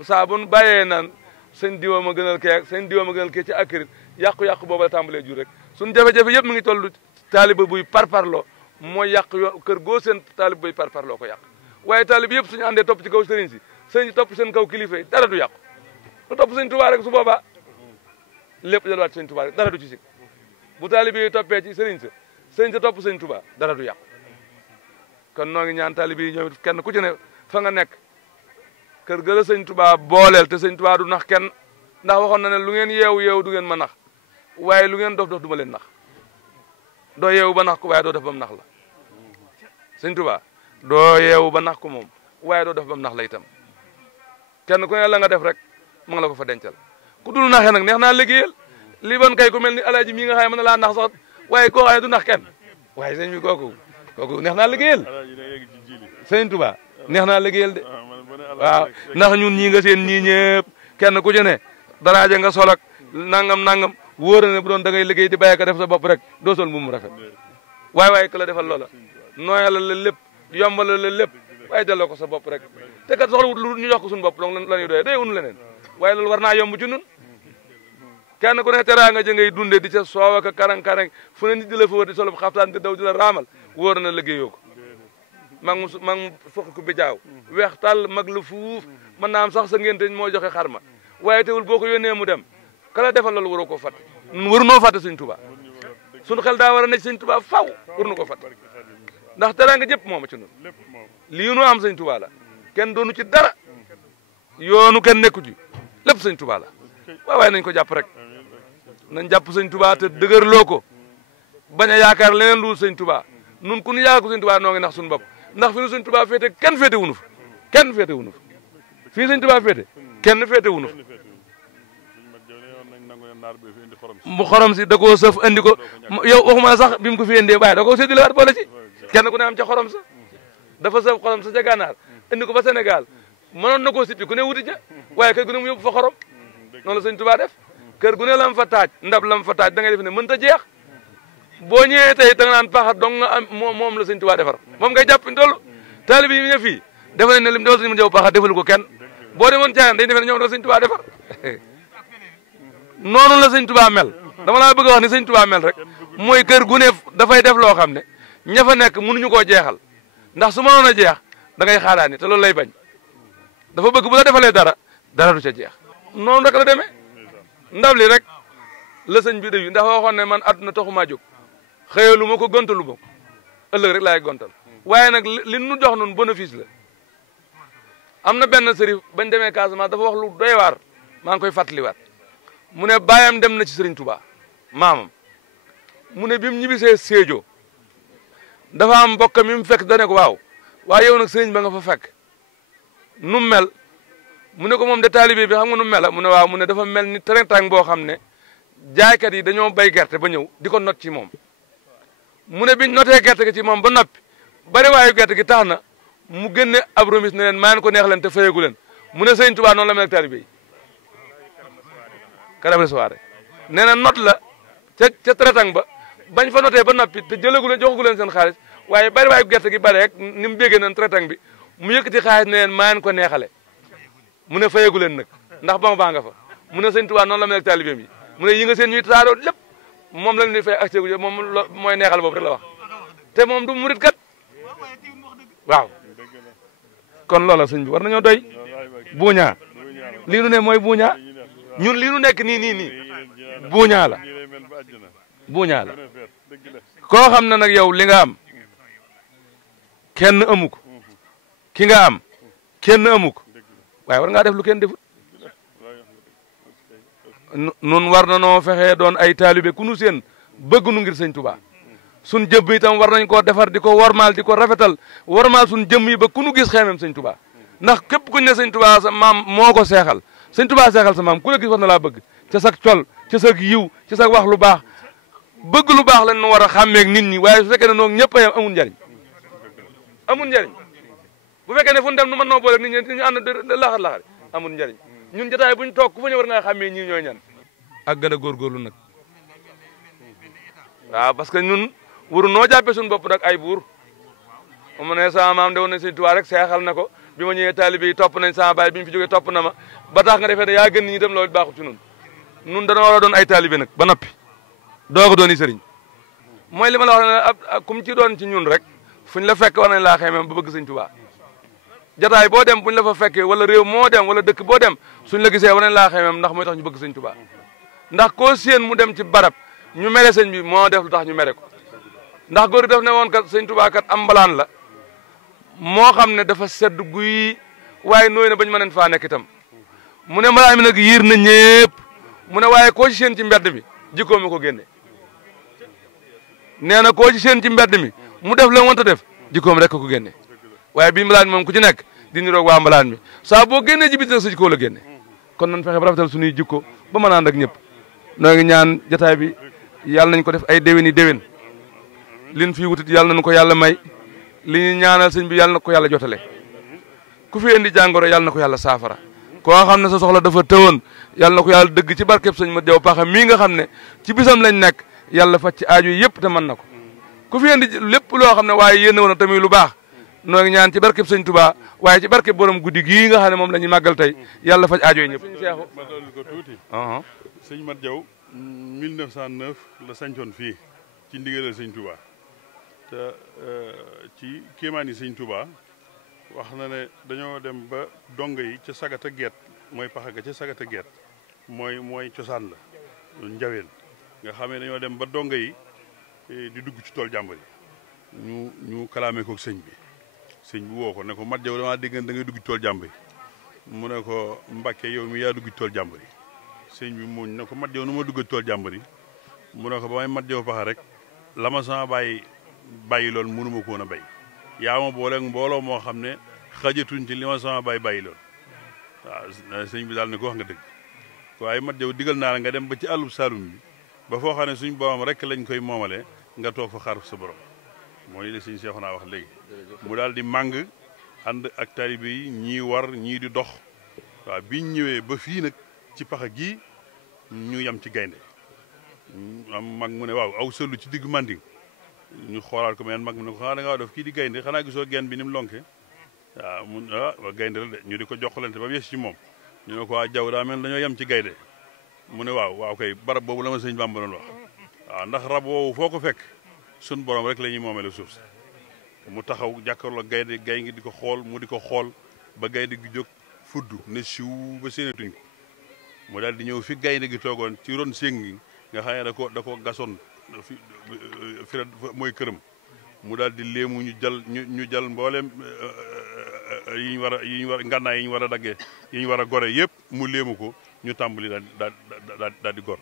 saa bu nu bàyyee naan sëñ diwa ma gënal kee sëñ diwa ma gënal kee ci akkirit yàqu-yàqu boobu la tàmbalee jur rek suñu jafe-jafe yëpp mi ngi toll taaliba buy parparloo mooy yàq yo kër goo seen taalib buy parparloo ko yàq waaye taalib yëpp suñu àndee topp ci kaw sëriñ si sëriñ si topp seen kaw kilifa yi dara du yàqu lu topp sëñ Tuubaa rek su boobaa lépp delluwaat sëñ Tuubaa rek dara du ci sig bu taalib yi toppee ci sëriñ sa topp sëñ Tuubaa dara du yàqu kon noo ngi ñaan taalib yi ñoom kenn ku ci ne fa nga nekk kër ga la sëñ Tuubaa booleel te sëñ Tuubaa du nax kenn ndax waxoon na ne lu ngeen yeewu du ngeen ma nax waaye lu ngeen dof du ma leen nax doo yeewu ba nax ko waaye doo def ba mu nax la sëñ Tuubaa doo yeewu ba nax ko moom waaye doo def ba mu nax la itam kenn ku ne la nga def rek mu ngi la ko fa dencal ku dul naxee nag neex naa liggéeyal li ban kay ku mel ni alaaji mii nga xam ne mën na laa nax sax waaye koo xam ne du nax kenn waaye sëñ bi kooku neex naa liggéeyal sëñ Tuubaa neex naa liggéeyal de waaw ndax ñun ñii nga seen ñii ñëpp kenn ku ci ne daraaje nga sol ak nangam wóor na ne bu doon da ngay liggéey di bàyyi ko def sa bopp rek doo sol mu rafet waaye ku la defal loola nooyalal la lépp yombalal la lépp waaye delloo ko sa bopp rek te kat soxla wut lu ñu jox ko suñu bopp donc la ñuy doyee doy unu leneen waaye loolu war naa yomb ci nun kenn ku ne teraanga ja ngay dunde di ca soow ak karang-karang fu ne nit di la fa wër di solo xaftaan di daw di la raamal wóor na liggéeyoo ko mag mu fokk ko bi jaaw weex tàll mag la fuuf mën naa am sax sa ngénte moo joxe xarma waaye teewul boo ko yónnee mu dem kala defal loolu waroo koo fàtte warunoo fàtte sëñ Tuubaa suñu xel daa war a nekk sëñ Tuubaa faw waruñu ko fàtte ndax teraanga jëpp mooma ci nun lii nu am sëñ Tuubaa la kenn doonu ci dara yoonu kenn nekku ci lépp sëñ Tuubaa la waaye nañ ko jàpp rek nañ jàpp sëñ Tuubaa te dëgërloo ko bañ a yaakaar leneen lu sëñ Tuubaa nun ku ñu yaakaar ko sëñ Tuubaa noo ngi nax suñu bopp ndax fi nu sëñ Tuubaa féete kenn féete wunu fa kenn féete wunu fa fii sëñ Tuubaa féete kenn féete wunu fa mu xorom si da koo sëf andi ko yow waxuma sax bi mu ko fi indee waaye da koo séddale waat boole ci kenn ku ne am ca xorom sa dafa sëf xorom sa ca gànnaar andi ko ba Sénégal mënoon na koo sippi ku ne wuti ja waaye kër gu ne mu yóbbu fa xorom noonu la sëñ Tuubaa def kër gu ne lam fa taaj ndab lam fa taaj da ngay def ne mënta jeex boo ñëwee tey da nga naan paxa dong nga am moom la sëñ Tuubaa defar moom ngay jàpp toll taalibe yi ne fii defe nañ ne lim defal sëñ Modou Diaw Pakha defalu ko kenn boo demoon Caayan dañ defe ne ñoom la sëñ Tuubaa defar noonu la sëñ Tuubaa mel dama laa bëgg a wax ni sëñ Tuubaa mel rek mooy kër gu ne dafay def loo xam ne ña fa nekk mënuñu koo jeexal ndax su mënoon a jeex da ngay xaaraani te loolu lay bañ dafa bëgg bu la defalee dara du ca jeex noonu rek la demee ndab li rek la sëñ bi def ndax waxoon ne man àdduna taxumaa jóg xëyalu ma ko gontalu ma ko ëllëg rek laay gontal waaye nag li nu jox nun bénéfice la am na benn sëriñ bañ demee Casamance dafa wax lu doy waar maa ngi koy fàttaliwaat mu ne baayam dem na ci Sëriñ Tuubaa maamam mu ne bi mu ñibbisee Sédhiou dafa am mbokk mi mu fekk dane ko waaye yow nag sëriñ ba nga fa fekk nu mel mu ne ko moom de taalibe bi xam nga nu mel mu ne waaw mu ne dafa mel ni terentang boo xam ne jaaykat yi dañoo bay gerte ba ñëw di ko not ci moom mu ne biñ notee gerte gi ci moom ba noppi bari waayu gerte gi tax na mu génne ab remise ne leen maa ngi ko neex leen te fayagu leen mu ne Sëriñ Tuubaa noonu la mel ak taalibe yi karam soirée nee na not la ca terentang ba bañ fa notee ba noppi te jëlagu leen joxagu leen seen xaalis waaye bari waaye gerte gi bare rek ni mu béggee nañ traitant bi mu yëkkati xaalis ne leen maa leen ko neexale mu ne fayagu leen nag ndax ba baa nga fa mu ne sëñ Tuubaa noonu la mel ak taalibeem yi mu ne yi nga seen ñuy tasaaroo lépp moom lañ di fay ak seegu moom mooy neexal boobu rek la wax te moom du murit kat waaw kon loola sëñ bi war nañoo doy buuñaa lii nu ne mooy buuñaa ñun lii nu nekk nii buuñaa la buuñaa la koo xam ne nag yow li nga am kenn amu ko ki nga am kenn amu ko waaye war ngaa def lu kenn defut nun war na noo fexee doon ay taalibe ku nu seen bëgg nu ngir sëñ Tuubaa sun jëmm itam war nañ koo defar di ko wormaal di ko rafetal wormaal sun jëmm yi ba ku nu gis xeemem sëñ Tuubaa ndax képp kuñ ne sëñ Tuubaa sa maam moo ko seexal sëñ Tuubaa seexal sa maam ku la gis war na laa bëgg ca sag col ca sag yiw ca sag wax lu baax bëgg lu baax lañ nu war a xàmmeeg nit ñi waaye su fekkee ne noonu ñëpp a yem amul njariñ amul njariñ bu fekkee ne fu ñu dem nu mën noo boole nit ñi ñu ànd laxar amul njariñ ñun jotaay buñ toog ku fa ñëw war ngaa xàmmee ñii ñooy ñan ak gën a góorgóorlu nag waaw parce que ñun wuru noo jàppee suñu bopp nag ay buur mu ne sama maam de woon nañ sëñ Tuubaa rek seexal na ko bi ma ñëwee taalibe yi topp nañ sama baay bi ñu fi jógee topp na ma ba tax nga defee ne yaa gën nit ñi dem loolu baaxut ci nun dana war a doon ay taalibe nag ba noppi doo ko doon i sëriñ mooy li ma la wax ne kum ci doon ci ñun rek fuñ la fekk war nañ laa xeemee ba bëgg sëñ Tuubaa jataay boo dem buñ la fa fekkee wala réew moo dem wala dëkk boo dem suñ la gisee war nañ laa xeemee ndax mooy tax ñu bëgg sëñ Tuubaa ndax koo séen mu dem ci barab ñu mere sëñ bi moo def lu tax ñu mere ko ndax góor gi daf ne woon kat sëñ Tuubaa kat am mbalaan la moo xam ne dafa sedd guy waaye nooy na bañ mën faa nekk itam mu ne mbalaan mi nag yiir na ñépp mu ne waaye koo ci séen ci mbedd mi jikkoo mi ko génne nee na koo ci séen ci mbedd mi mu def la wanta def jikkoom rek ko génne waaye bii mbalaan mi moom ku ci nekk di niroog waa mbalaan mi saa boo génnee ji biti nag sa jikkoo la génne kon nañ fexe ba rafetal suñuy jikko ba mën a ànd ak ñëpp noo ngi ñaan jotaay bi yàlla nañ ko def ay déwéni déwén liñ fii wutit yàlla nañu ko yàlla may li ñu ñaanal sëñ bi yàlla na ko yàlla jotale ku fi indi jàngoro yàlla na ko yàlla saafara koo xam ne sa soxla dafa tëwoon yàlla na ko yàlla dëgg ci barkeb sëñ ma jaw paxa mii nga xam ne ci bisam lañ nekk yàlla faj ci aaju yëpp te mën na ko ku fi indi lépp loo xam ne waaye yéen woon tamit lu baax noo ngi ñaan ci barkeb sëñ Tuubaa waaye ci barkeb borom guddi gii nga xam ne moom la ñuy màggal tey yàlla faj aajo yi ñëpp ma dolli ko tuuti sëñ Mat Jaw 1909 la sañcoon fii ci ndigalal sëñ Touba te ci kéemaani sëñ Touba wax na ne dañoo dem ba dongo yi ca sagata geet mooy paxaga ca sagata geet mooy cosaan la njaween nga xamee dañoo dem ba dongo yi di dugg ci tool jàmbur yi ñu kalaame ko sëñ bi woo ko ne ko Mat Jaw damaa dégg da ngay dugg ci tool jàmbur yi mu ne ko Mbàkke yow mi yaa dugg ci tool jàmbur yi sëñ bi muñ ne ko Mat Jaw nu ma dugg ci tool jàmbur yi mu ne ko ba may Mat Jaw paxa rek la ma sama bàyyi loon mënu ma ko woon a béy yaa ma booleeg mbooloo moo xam ne xajatuñ ci li ma sama bàyyi loon waaw sëñ bi daal ne ko wax nga dëgg waaye Mat Jaw digal naa la nga dem ba ci àllub Saalum bi ba foo xam ne suñ borom rek lañ koy moomale nga toog fa xaar sa borom mooy li sëñ Seexu naa wax léegi mu daal di màng ànd ak taalibe yi ñii war ñii di dox waaw biñ ñëwee ba fii nag ci paxa gii ñu yem ci gaynde am mag mu ne waaw aw sëllu ci digg Manding ñu xoolaat ko men mag mu ne ko xanaa da ngaa def kii di gaynde xanaa gisoo genn bi ni mu lonke waaw mun gaynde la de ñu di ko joxalante ba mu yes ci moom ñu ne ko waa Jaw daa mel dañoo yem ci gaynde mu ne waaw kay barab boobu la ma sëñ Bàmba doon wax waaw ndax rab woowu foo ko fekk sun borom rek la ñuy moomele suuf si mu taxaw jàkkaarloo gaynde gay ngi di ko xool mu di ko xool ba gaynde gi jóg fudd ne siw ba séenatuñ ko mu daal di ñëw fi gaynde gi toogoon ci ron séng gi nga xam ne da ko gasoon fi mooy këram mu daal di léemu ñu jal mboolem yi ñu war ngànnaay yi ñu war a daggee yi ñu war a gore yëpp mu léemu ko ñu tàmbali daal di gor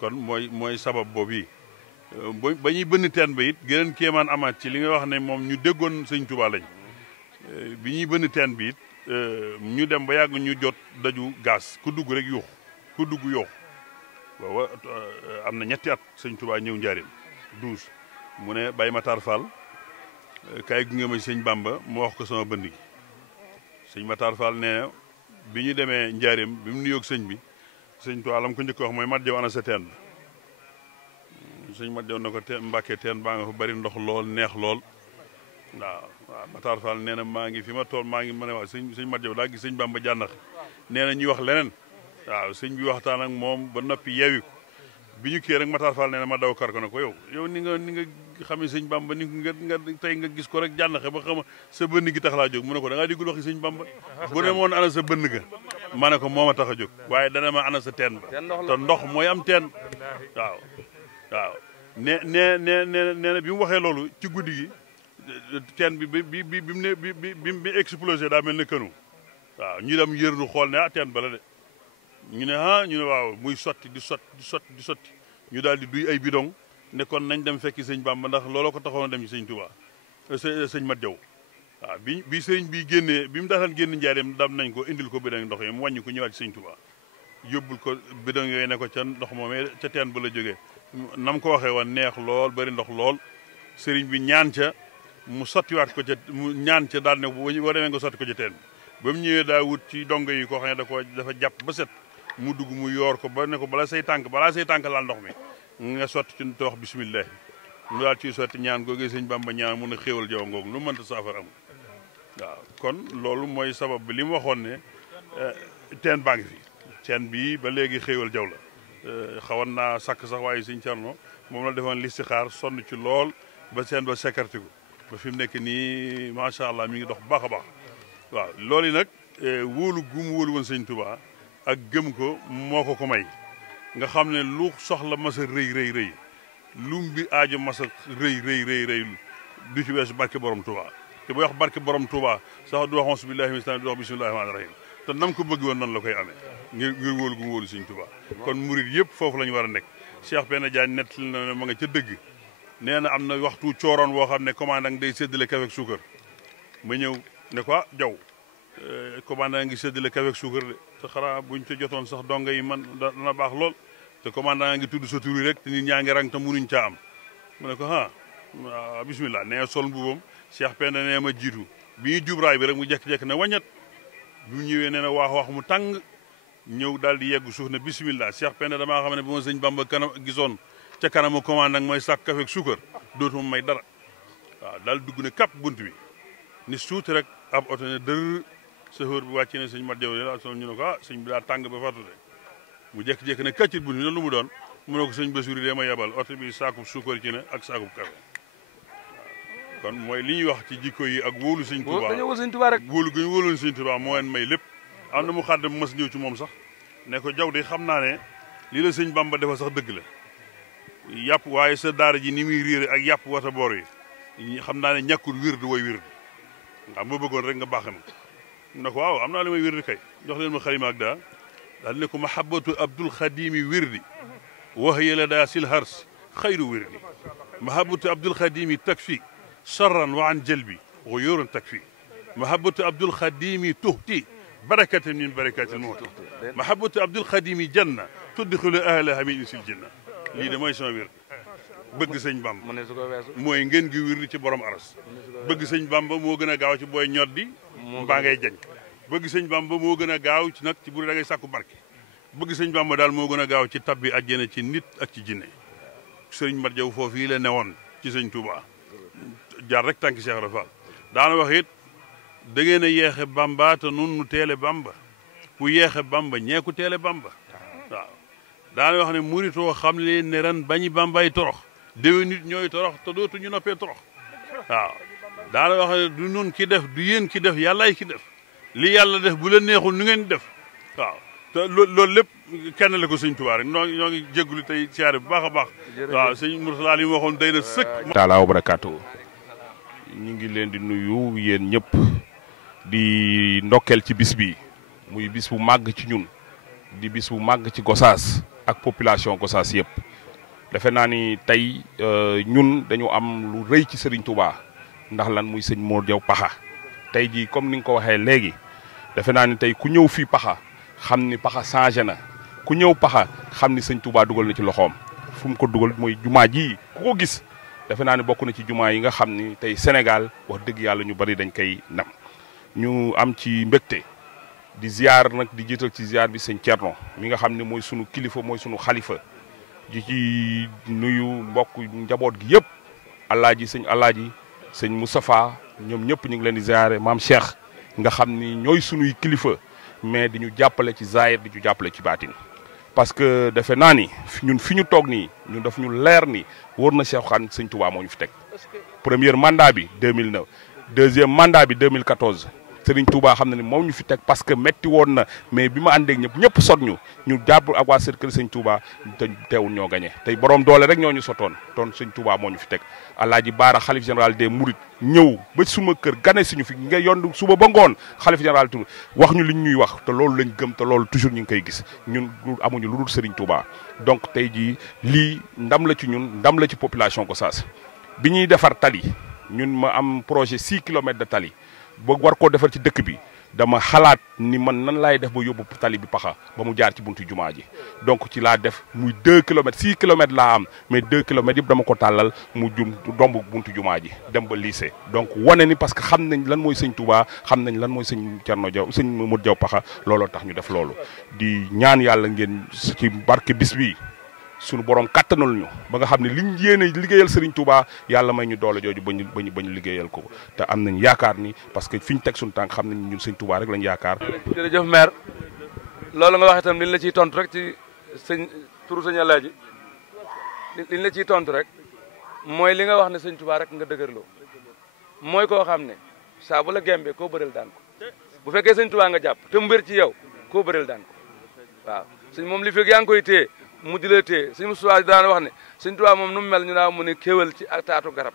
kon mooy sabab boobu yi ba ñuy bënn teen ba it geneen kéemaan amaat ci li nga wax ne moom ñu déggoon sëñ Tuubaa lañ bi ñuy bënn teen bi it ñu dem ba yàgg ñu jot daju gaas ku dugg rek yuux ku dugg yuux booba am na ñetti at sëñ Tuubaa ñëw njaarim 12 mu ne Baye Matar Fall kaay gunge ma sëñ Bamba mu wax ko sama bënd gi sëñ Matar Fall nee na bi ñu demee njaarim bi mu nuyoog sëñ bi sëñ Tuubaa lam ko njëkk wax mooy Mat Jaw ana sa teen sëñ Mat Jaw na ko teen Mbàkke teen baa nga fa bari ndox lool neex lool waaw Matar Fall nee na maa ngi fi ma tool maa ngi ma ne waaw sëñ Mat Jaw daa gis sëñ Bamba jànnax nee na ñuy wax leneen waaw sëñ bi waxtaan ak moom ba noppi yeewi ko bi ñu kii rek Matar Fall nee na ma daw kar ko ne ko yow ni nga xamee sëñ Bamba ni nga tey nga gis ko rek jànnaxe ba xama sa bënn gi tax laa jóg mu ne ko da ngaa diggul waxi sëñ Bamba bu ne moon ana sa bënn ga ma ne ko moo ma tax a jóg waaye dana ma ana sa teen ba te ndox mooy am teen waaw nee na bi mu waxee loolu ci guddi gi teen bi mu explosé daa mel ne kënu waaw ñu dem yërnu xool ne teen ba la de ñu ne ñu ne waaw muy sotti di sotti ñu daal di duy ay bidon ne kon nañ dem fekki sëñ Bamba ndax looloo ko taxoon dem ci sëñ Touba sëñ Mat Jaw waaw bi sëñ bi génnee bi mu daataan génn njaareem dam nañ ko indil ko bidon ndox yi mu wàññi ko ñëwaat ci sëñ Touba yóbbul ko bidon yooyu ne ko ca ndox moomee ca teen ba la jógee nam ko waxee woon neex lool bari ndox lool sëriñ bi ñaan ca mu sottiwaat ko ca mu ñaan ca daal ne boo demee nga sotti ko ca teen ba mu ñëwee daa wut ci dongo yi koo xam ne dafa jàpp ba set mu dugg mu yoor ko ba ne ko balaa say tànk laal ndox mi nga sotti ci te wax bisimilah mu daal ciy sotti ñaan googee sëñ Bamba ñaan mun a xéewal jaw ngoog lu mënta saafara am waaw kon loolu mooy sabab bi li mu waxoon ne teen baa ngi fi teen bii ba léegi xéewal jaw la xawoon naa sakk sax waaye sëñ Cerno moom la defoon listixaar sonn ci lool ba teen ba sécurité ko ba fi mu nekk nii macha allah mi ngi dox bu baax a baax waaw loolu nag wóolu gu mu wóolu woon sëñ Touba ak gëm ko moo ko may nga xam ne lu soxla mas a rëy lu mbi aajo mas a rëy du ci weesu barke borom Touba te bu wax barke borom Touba sax du wax auzu billahi mina shaytaani du wax bismillahi rahmaani rahim te nam ko bëgg woon nan la koy amee ngir wóolu gu mu wóolu sëñ Touba kon murid yëpp foofu la ñu war a nekk Cheikh Penda Diagne nett na ma nga ca dëgg nee na am na waxtu cooroon woo xam ne commandant day séddale kafe ak suukar ma ñëw ne ko jaw commandant ngi séddale kafe ak suukar de te xanaa buñ ca jotoon sax donga yi man dana baax lool te commandant ngi tudd sa tur rek te nit ñaa ngi rang te munuñ caa am mu ne ko bismillah nee sol mbubam Cheikh Penda nee ma jiitu bi ñu jubraay bi rek mu jekk-jekk ne waññat bu ñëwee nee na wax mu tàng ñëw daal di yegg suuf ne bismillah Cheikh Penda damaa xam ne bu ma sëñ Bamba kanam gisoon ca kanamu commandant mooy sàkk kafe ak suukar dootuma may dara waaw daal dugg ne kap bunt bi ni suuti rek ab oto ne dër chauffeur bi wàcc ne sëñ Mat Jaw la son ñu ne ko sëñ bi daa tàng ba fàttu de mu jékki-jékki ne kaccit bunt bi ne lu mu doon mu ne ko sëñ Basiru dee ma yebal oto bi saakub suukar ci ne ak saakub kafe waaw kon mooy li ñuy wax ci jikko yi ak wóolu sëñ Touba dañoo wóolu sëñ Touba rek wóolu gu ñu wóoloon sëñ Touba moo leen may lépp am na mu xàdd mu mas ñëw ci moom sax ne ko jaw de xam naa ne lii la sëñ Bamba defa sax dëgg la yàpp waaye sa daara ji ni muy réere ak yàpp wata boor yi xam naa ne ñàkkul wird wooy wird nga ma bëggoon rek nga baax ma ne ko waaw am naa li may wird kay jox leen ma xalima ak daa daal ne ko mahabbatu abdul xadimi wirdi waxye la daa sil hars xayru wirdi mahabbatu abdul xadimi takfi charran wa an jalbi guyuran takfi mahabbatu abdul xadimi tuhti barakatan min barakatil mawti mahabbatu abdul xadimi janna tuddixilu ahlaha min insil janna lii de mooy sama wér bëgg sëñ Bamba mooy ngeen gi wér ci borom aras bëgg sëñ Bamba moo gën a gaaw ci booy ñoddi mbaa ngay jañ bëgg sëñ Bamba moo gën a gaaw ci nag ci buri da ngay sàkku barke bëgg sëñ Bamba daal moo gën a gaaw ci tabbi àjjana ci nit ak ci jinne sëriñ Mat Jaw foofu yi la newoon ci sëñ Touba jaar rek tànki Cheikh Rafal daana wax it da ngeen a yeexe Bamba te nun nu teele Bamba ku yeexe Bamba ñee ku teele Bamba waaw daana wax ne muritoo xam leen ne ren bañi Bambay torox déwén nit ñooy torox te dootu ñu noppee torox waaw daana wax ne du nun ki def du yéen ki def yàllaay ki def li yàlla def bu leen neexul nu ngeen def waaw te loolu lépp kenn la ko sëñ Tuubaa rek ñoo ngi jéggulu tey siyaare bu baax a baax waaw sëñ Murtala li mu waxoon day na sëkk taalaa wa barakaatu ñu ngi leen di nuyu yéen ñëpp di ndokkeel ci bis bi muy bis bu màgg ci ñun di bis bu màgg ci Gossas ak population Gossas yëpp defe naa ni tey ñun dañu am lu rëy ci Serigne Touba ndax lan muy sëñ Mor Diaw Paxa tey jii comme ni nga ko waxee léegi defe naa ni tey ku ñëw fii Paxa xam ni Paxa changé na ku ñëw Paxa xam ni sëñ Touba dugal na ci loxoom fu mu ko dugal mooy jumaa ji ku ko gis defe naa ni bokk na ci jumaa yi nga xam ni tey Sénégal wax dëgg yàlla ñu bari dañ koy nam ñu am ci mbégte di ziar nag di jiital ci ziar bi sëñ Thierno mi nga xam ne mooy sunu kilifa mooy sunu xalifa di ci nuyu mbokk njaboot gi yëpp alaaji sëñ Moustapha ñoom ñëpp ñu ngi leen di ziare maam Cheikh nga xam ni ñooy sunuy kilifa mais di ñu jàppale ci zahir di ñu jàppale ci baatin parce que defe naa ni ñun fi ñu toog nii ñun daf ñu leer ni wóor na Cheikh Xaan sëñ Touba moo ñu fi teg premier mandat bi 2009 deuxième mandat bi 2014 Serigne Touba xam na ni moom ñu fi teg parce que metti woon na mais bi ma àndeek ñëpp sot ñu jàpp ak waa kër Serigne Touba te teewul ñoo gagné tey borom doole rek ñoo ñu sotoon toon Serigne Touba moo ñu fi teg Alaaji Baara xalif général des Mourides ñëw ba suma kër gane suñu fi nga yond suba ba ngoon xalif général Touba wax ñu li ñuy wax te loolu lañ gëm te loolu toujours ñu ngi koy gis ñun amuñu lu dul Serigne Touba donc tey jii lii ndam la ci ñun ndam la ci population Gossas bi ñuy defar tali ñun ma am projet 6 kilomètres de tali ba war koo defar ci dëkk bi dama xalaat ni man nan laay def ba yóbbu tali bi paxa ba mu jaar ci buntu jumaa ji donc ci laa def muy 2 kilomètres 6 kilomètres laa am mais 2 kilomètres yëpp dama ko tàllal mu domb buntu jumaa ji dem ba lycée donc wane ni parce que xam nañ lan mooy sëñ Touba xam nañ lan mooy sëñ Thierno Diaw sëñ Modou Diaw paxa looloo tax ñu def loolu di ñaan yàlla ngeen ci barke bis bi suñu borom kattanal ñu ba nga xam ne liñ yéene liggéeyal Serigne Touba yàlla may ñu doole jooju ba ñu liggéeyal ko te am nañ yaakaar ni parce que fi ñu teg suñu tànk xam nañ ñun Serigne Touba rek lañ yaakaar. jërëjëf maire loolu nga wax itam liñ la ciy tontu rek ci turu sëñ Alaaji liñ la ciy tontu rek mooy li nga wax ne Serigne Touba rek nga dëgërloo mooy koo xam ne saa bu la gembee koo bëreel daan ko bu fekkee Serigne Touba nga jàpp te mu wér ci yow koo bëreel daan ko waaw sëñ moom li fekk yaa ngi koy téye mu di la téye sëñ Moussa daan wax ne sëñ Touba moom nu mu mel ñu naa mu ne kéwal ci ak taatu garab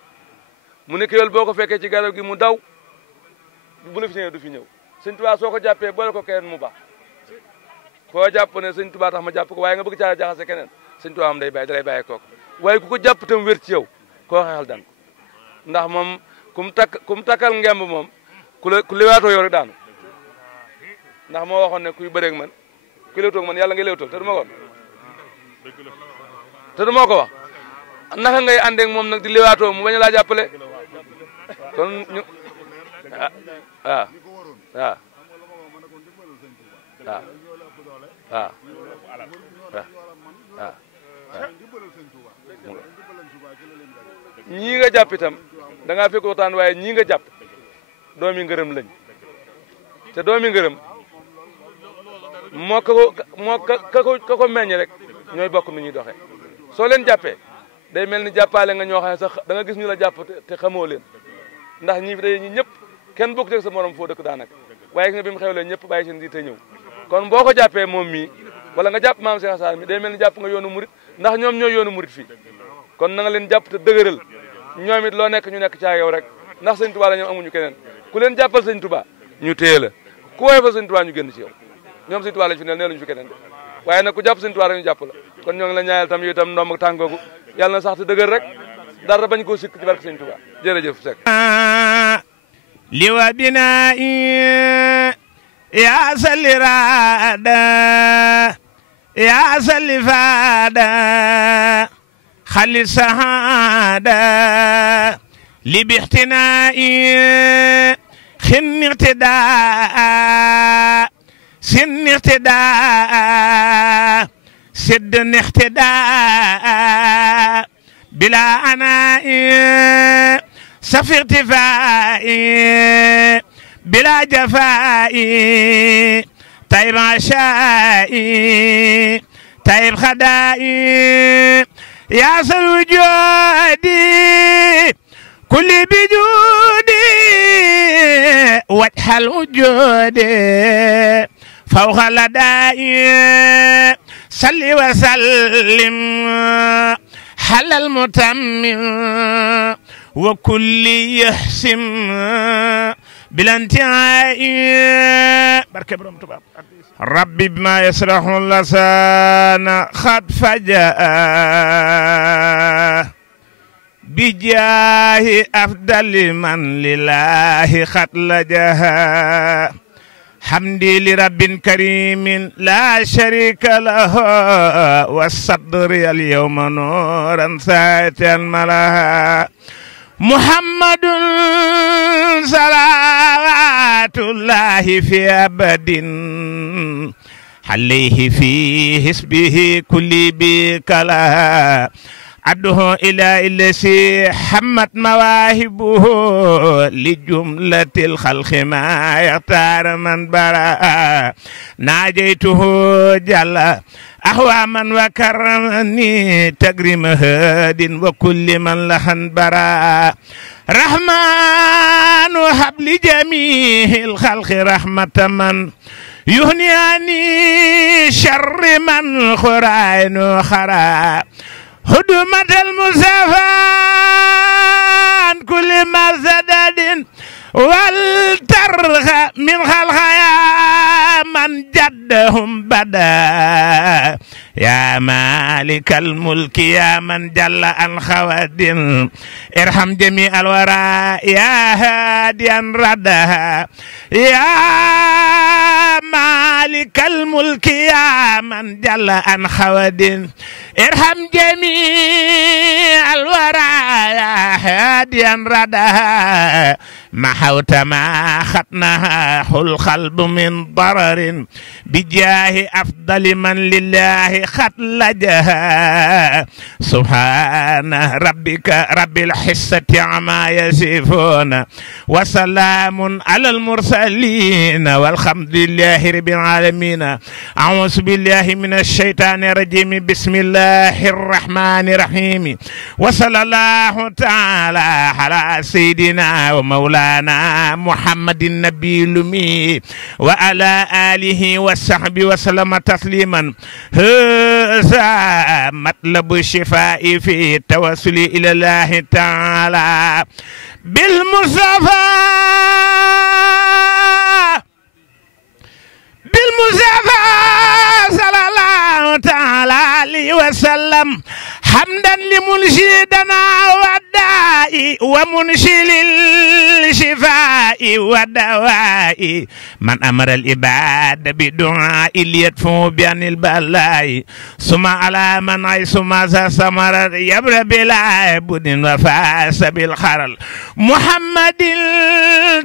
mu ne kéwal boo ko fekkee ci garab gi mu daw bu la fi ñëwee du fi ñëw sëñ Touba soo ko jàppee boole ko keneen mu baax koo jàpp ne sëñ Touba tax ma jàpp ko waaye nga bëgg caa jaxase keneen sëñ Touba am day bàyyi da lay bàyyi kooku waaye ku ko jàpp tam wér ci yow koo xeexal daan ko ndax moom ku mu takkal ngemb moom ku liwaatoo yow rek daanu ndax moo waxoon ne kuy bëreeg man kuy léewtoog man yàlla ngay léewtoog te du ma ko te du moo ko wax naka ngay àndeeg moom nag di liwaatoo mu bañ a laa jàppale kon ñu waaw waaw waaw waaw waaw ñii nga jàpp itam da ngaa fekk waxtaan waaye ñii nga jàpp doomi ngërëm lañ te doomi ngërëm moo ka ko meññ rek ñooy bokk nu ñuy doxee soo leen jàppee day mel ni jàppaale nga ñoo xam ne sax da nga gis ñu la jàpp te xamoo leen ndax ñi fi daje ñi ñëpp kenn bokk teg sa morom foo dëkk daanaka waaye nga bi mu xewlee ñëpp bàyyi seen di te ñëw kon boo ko jàppee moom mii wala nga jàpp maam Cheikh Sarr mi day mel ni jàpp nga yoonu murit ndax ñoom ñooy yoonu murit fii kon na nga leen jàpp te dëgëral ñoom it loo nekk ñu nekk caa yow rek ndax sëñ Touba la ñoom amuñu keneen ku leen jàppal sëñ Touba ñu téye la ku woy fa sëñ Touba ñu génn ci yow ñoom sëñ Touba lañ fi ne nee lañu fi keneen de waaye nag ku jàpp sëñ Touba rek ñu jàpp la kon ñoo ngi la ñaanal tam yow itam ndomb tàngoogu yàlla na sax te dëgër rek dara bañ koo sikk ci barke sëñ Touba jërëjëf Seck liwa bina ya salli rada ya salli fada خلي السعادة لباحتناء خن اقتداء سن اقتداء سد اقتداء بلا عناء سفي اقتفاء بلا جفاء طيب عشاء طيب خداء يا سل وجودي كل بجودي وجه الوجود فوق لدائي صل وسلم حل المتمم وكل يحسم بلا انتهاء بركة برم تباب ربي بما يسرح اللسان خد فجاء بجاه أفضل من لله خد لجها حمدي لرب كريم لا شريك له والصدر اليوم نورا ساتيا ملها محمد صلوات الله في أبد عليه في حسبه كل بكلا عده إلى الذي حمت مواهبه لجملة الخلق ما يختار من برا ناجيته جل أهواما وكرمني تكريم هاد وكل من لحن برا رحمن وهب لجميع الخلق رحمة من يهنيني شر من خرائن خرا هدمة المزافان كل مزدد والترخ من خلقيا من جدهم بدا يا مالك الملك يا من جل عن خواد ارحم جميع الورى يا هاديا ردها يا مالك الملك يا من جل عن خواد ارحم جميع الورى يا هاديا ردها محوت ما خطنها القلب من ضرر بجاه أفضل من لله خطلجها سبحان ربك رب الحصة عما يصفون وسلام على المرسلين والحمد لله رب العالمين أعوذ بالله من الشيطان الرجيم بسم الله الرحمن الرحيم وصلى الله تعالى على سيدنا ومولانا محمد النبي الأمي وعلى آله وصحبه وسلم تسليما هذا مطلب الشفاء في التوسل إلى الله تعالى بالمصطفى صلى الله تعالى عليه وسلم حمدا لمنشدنا والداء ومنشل الشفاء والدواء من أمر العباد بدعاء ليدفع بأن البلاء ثم على من عيس ما سمر يبر بلا بد وفاس بالخرل محمد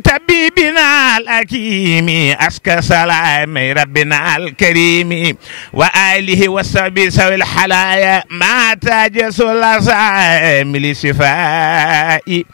طبيبنا الحكيم أسكى سلام ربنا الكريم وآله وصحبه سوي الحلايا ما تاجس الأسامي لشفائي.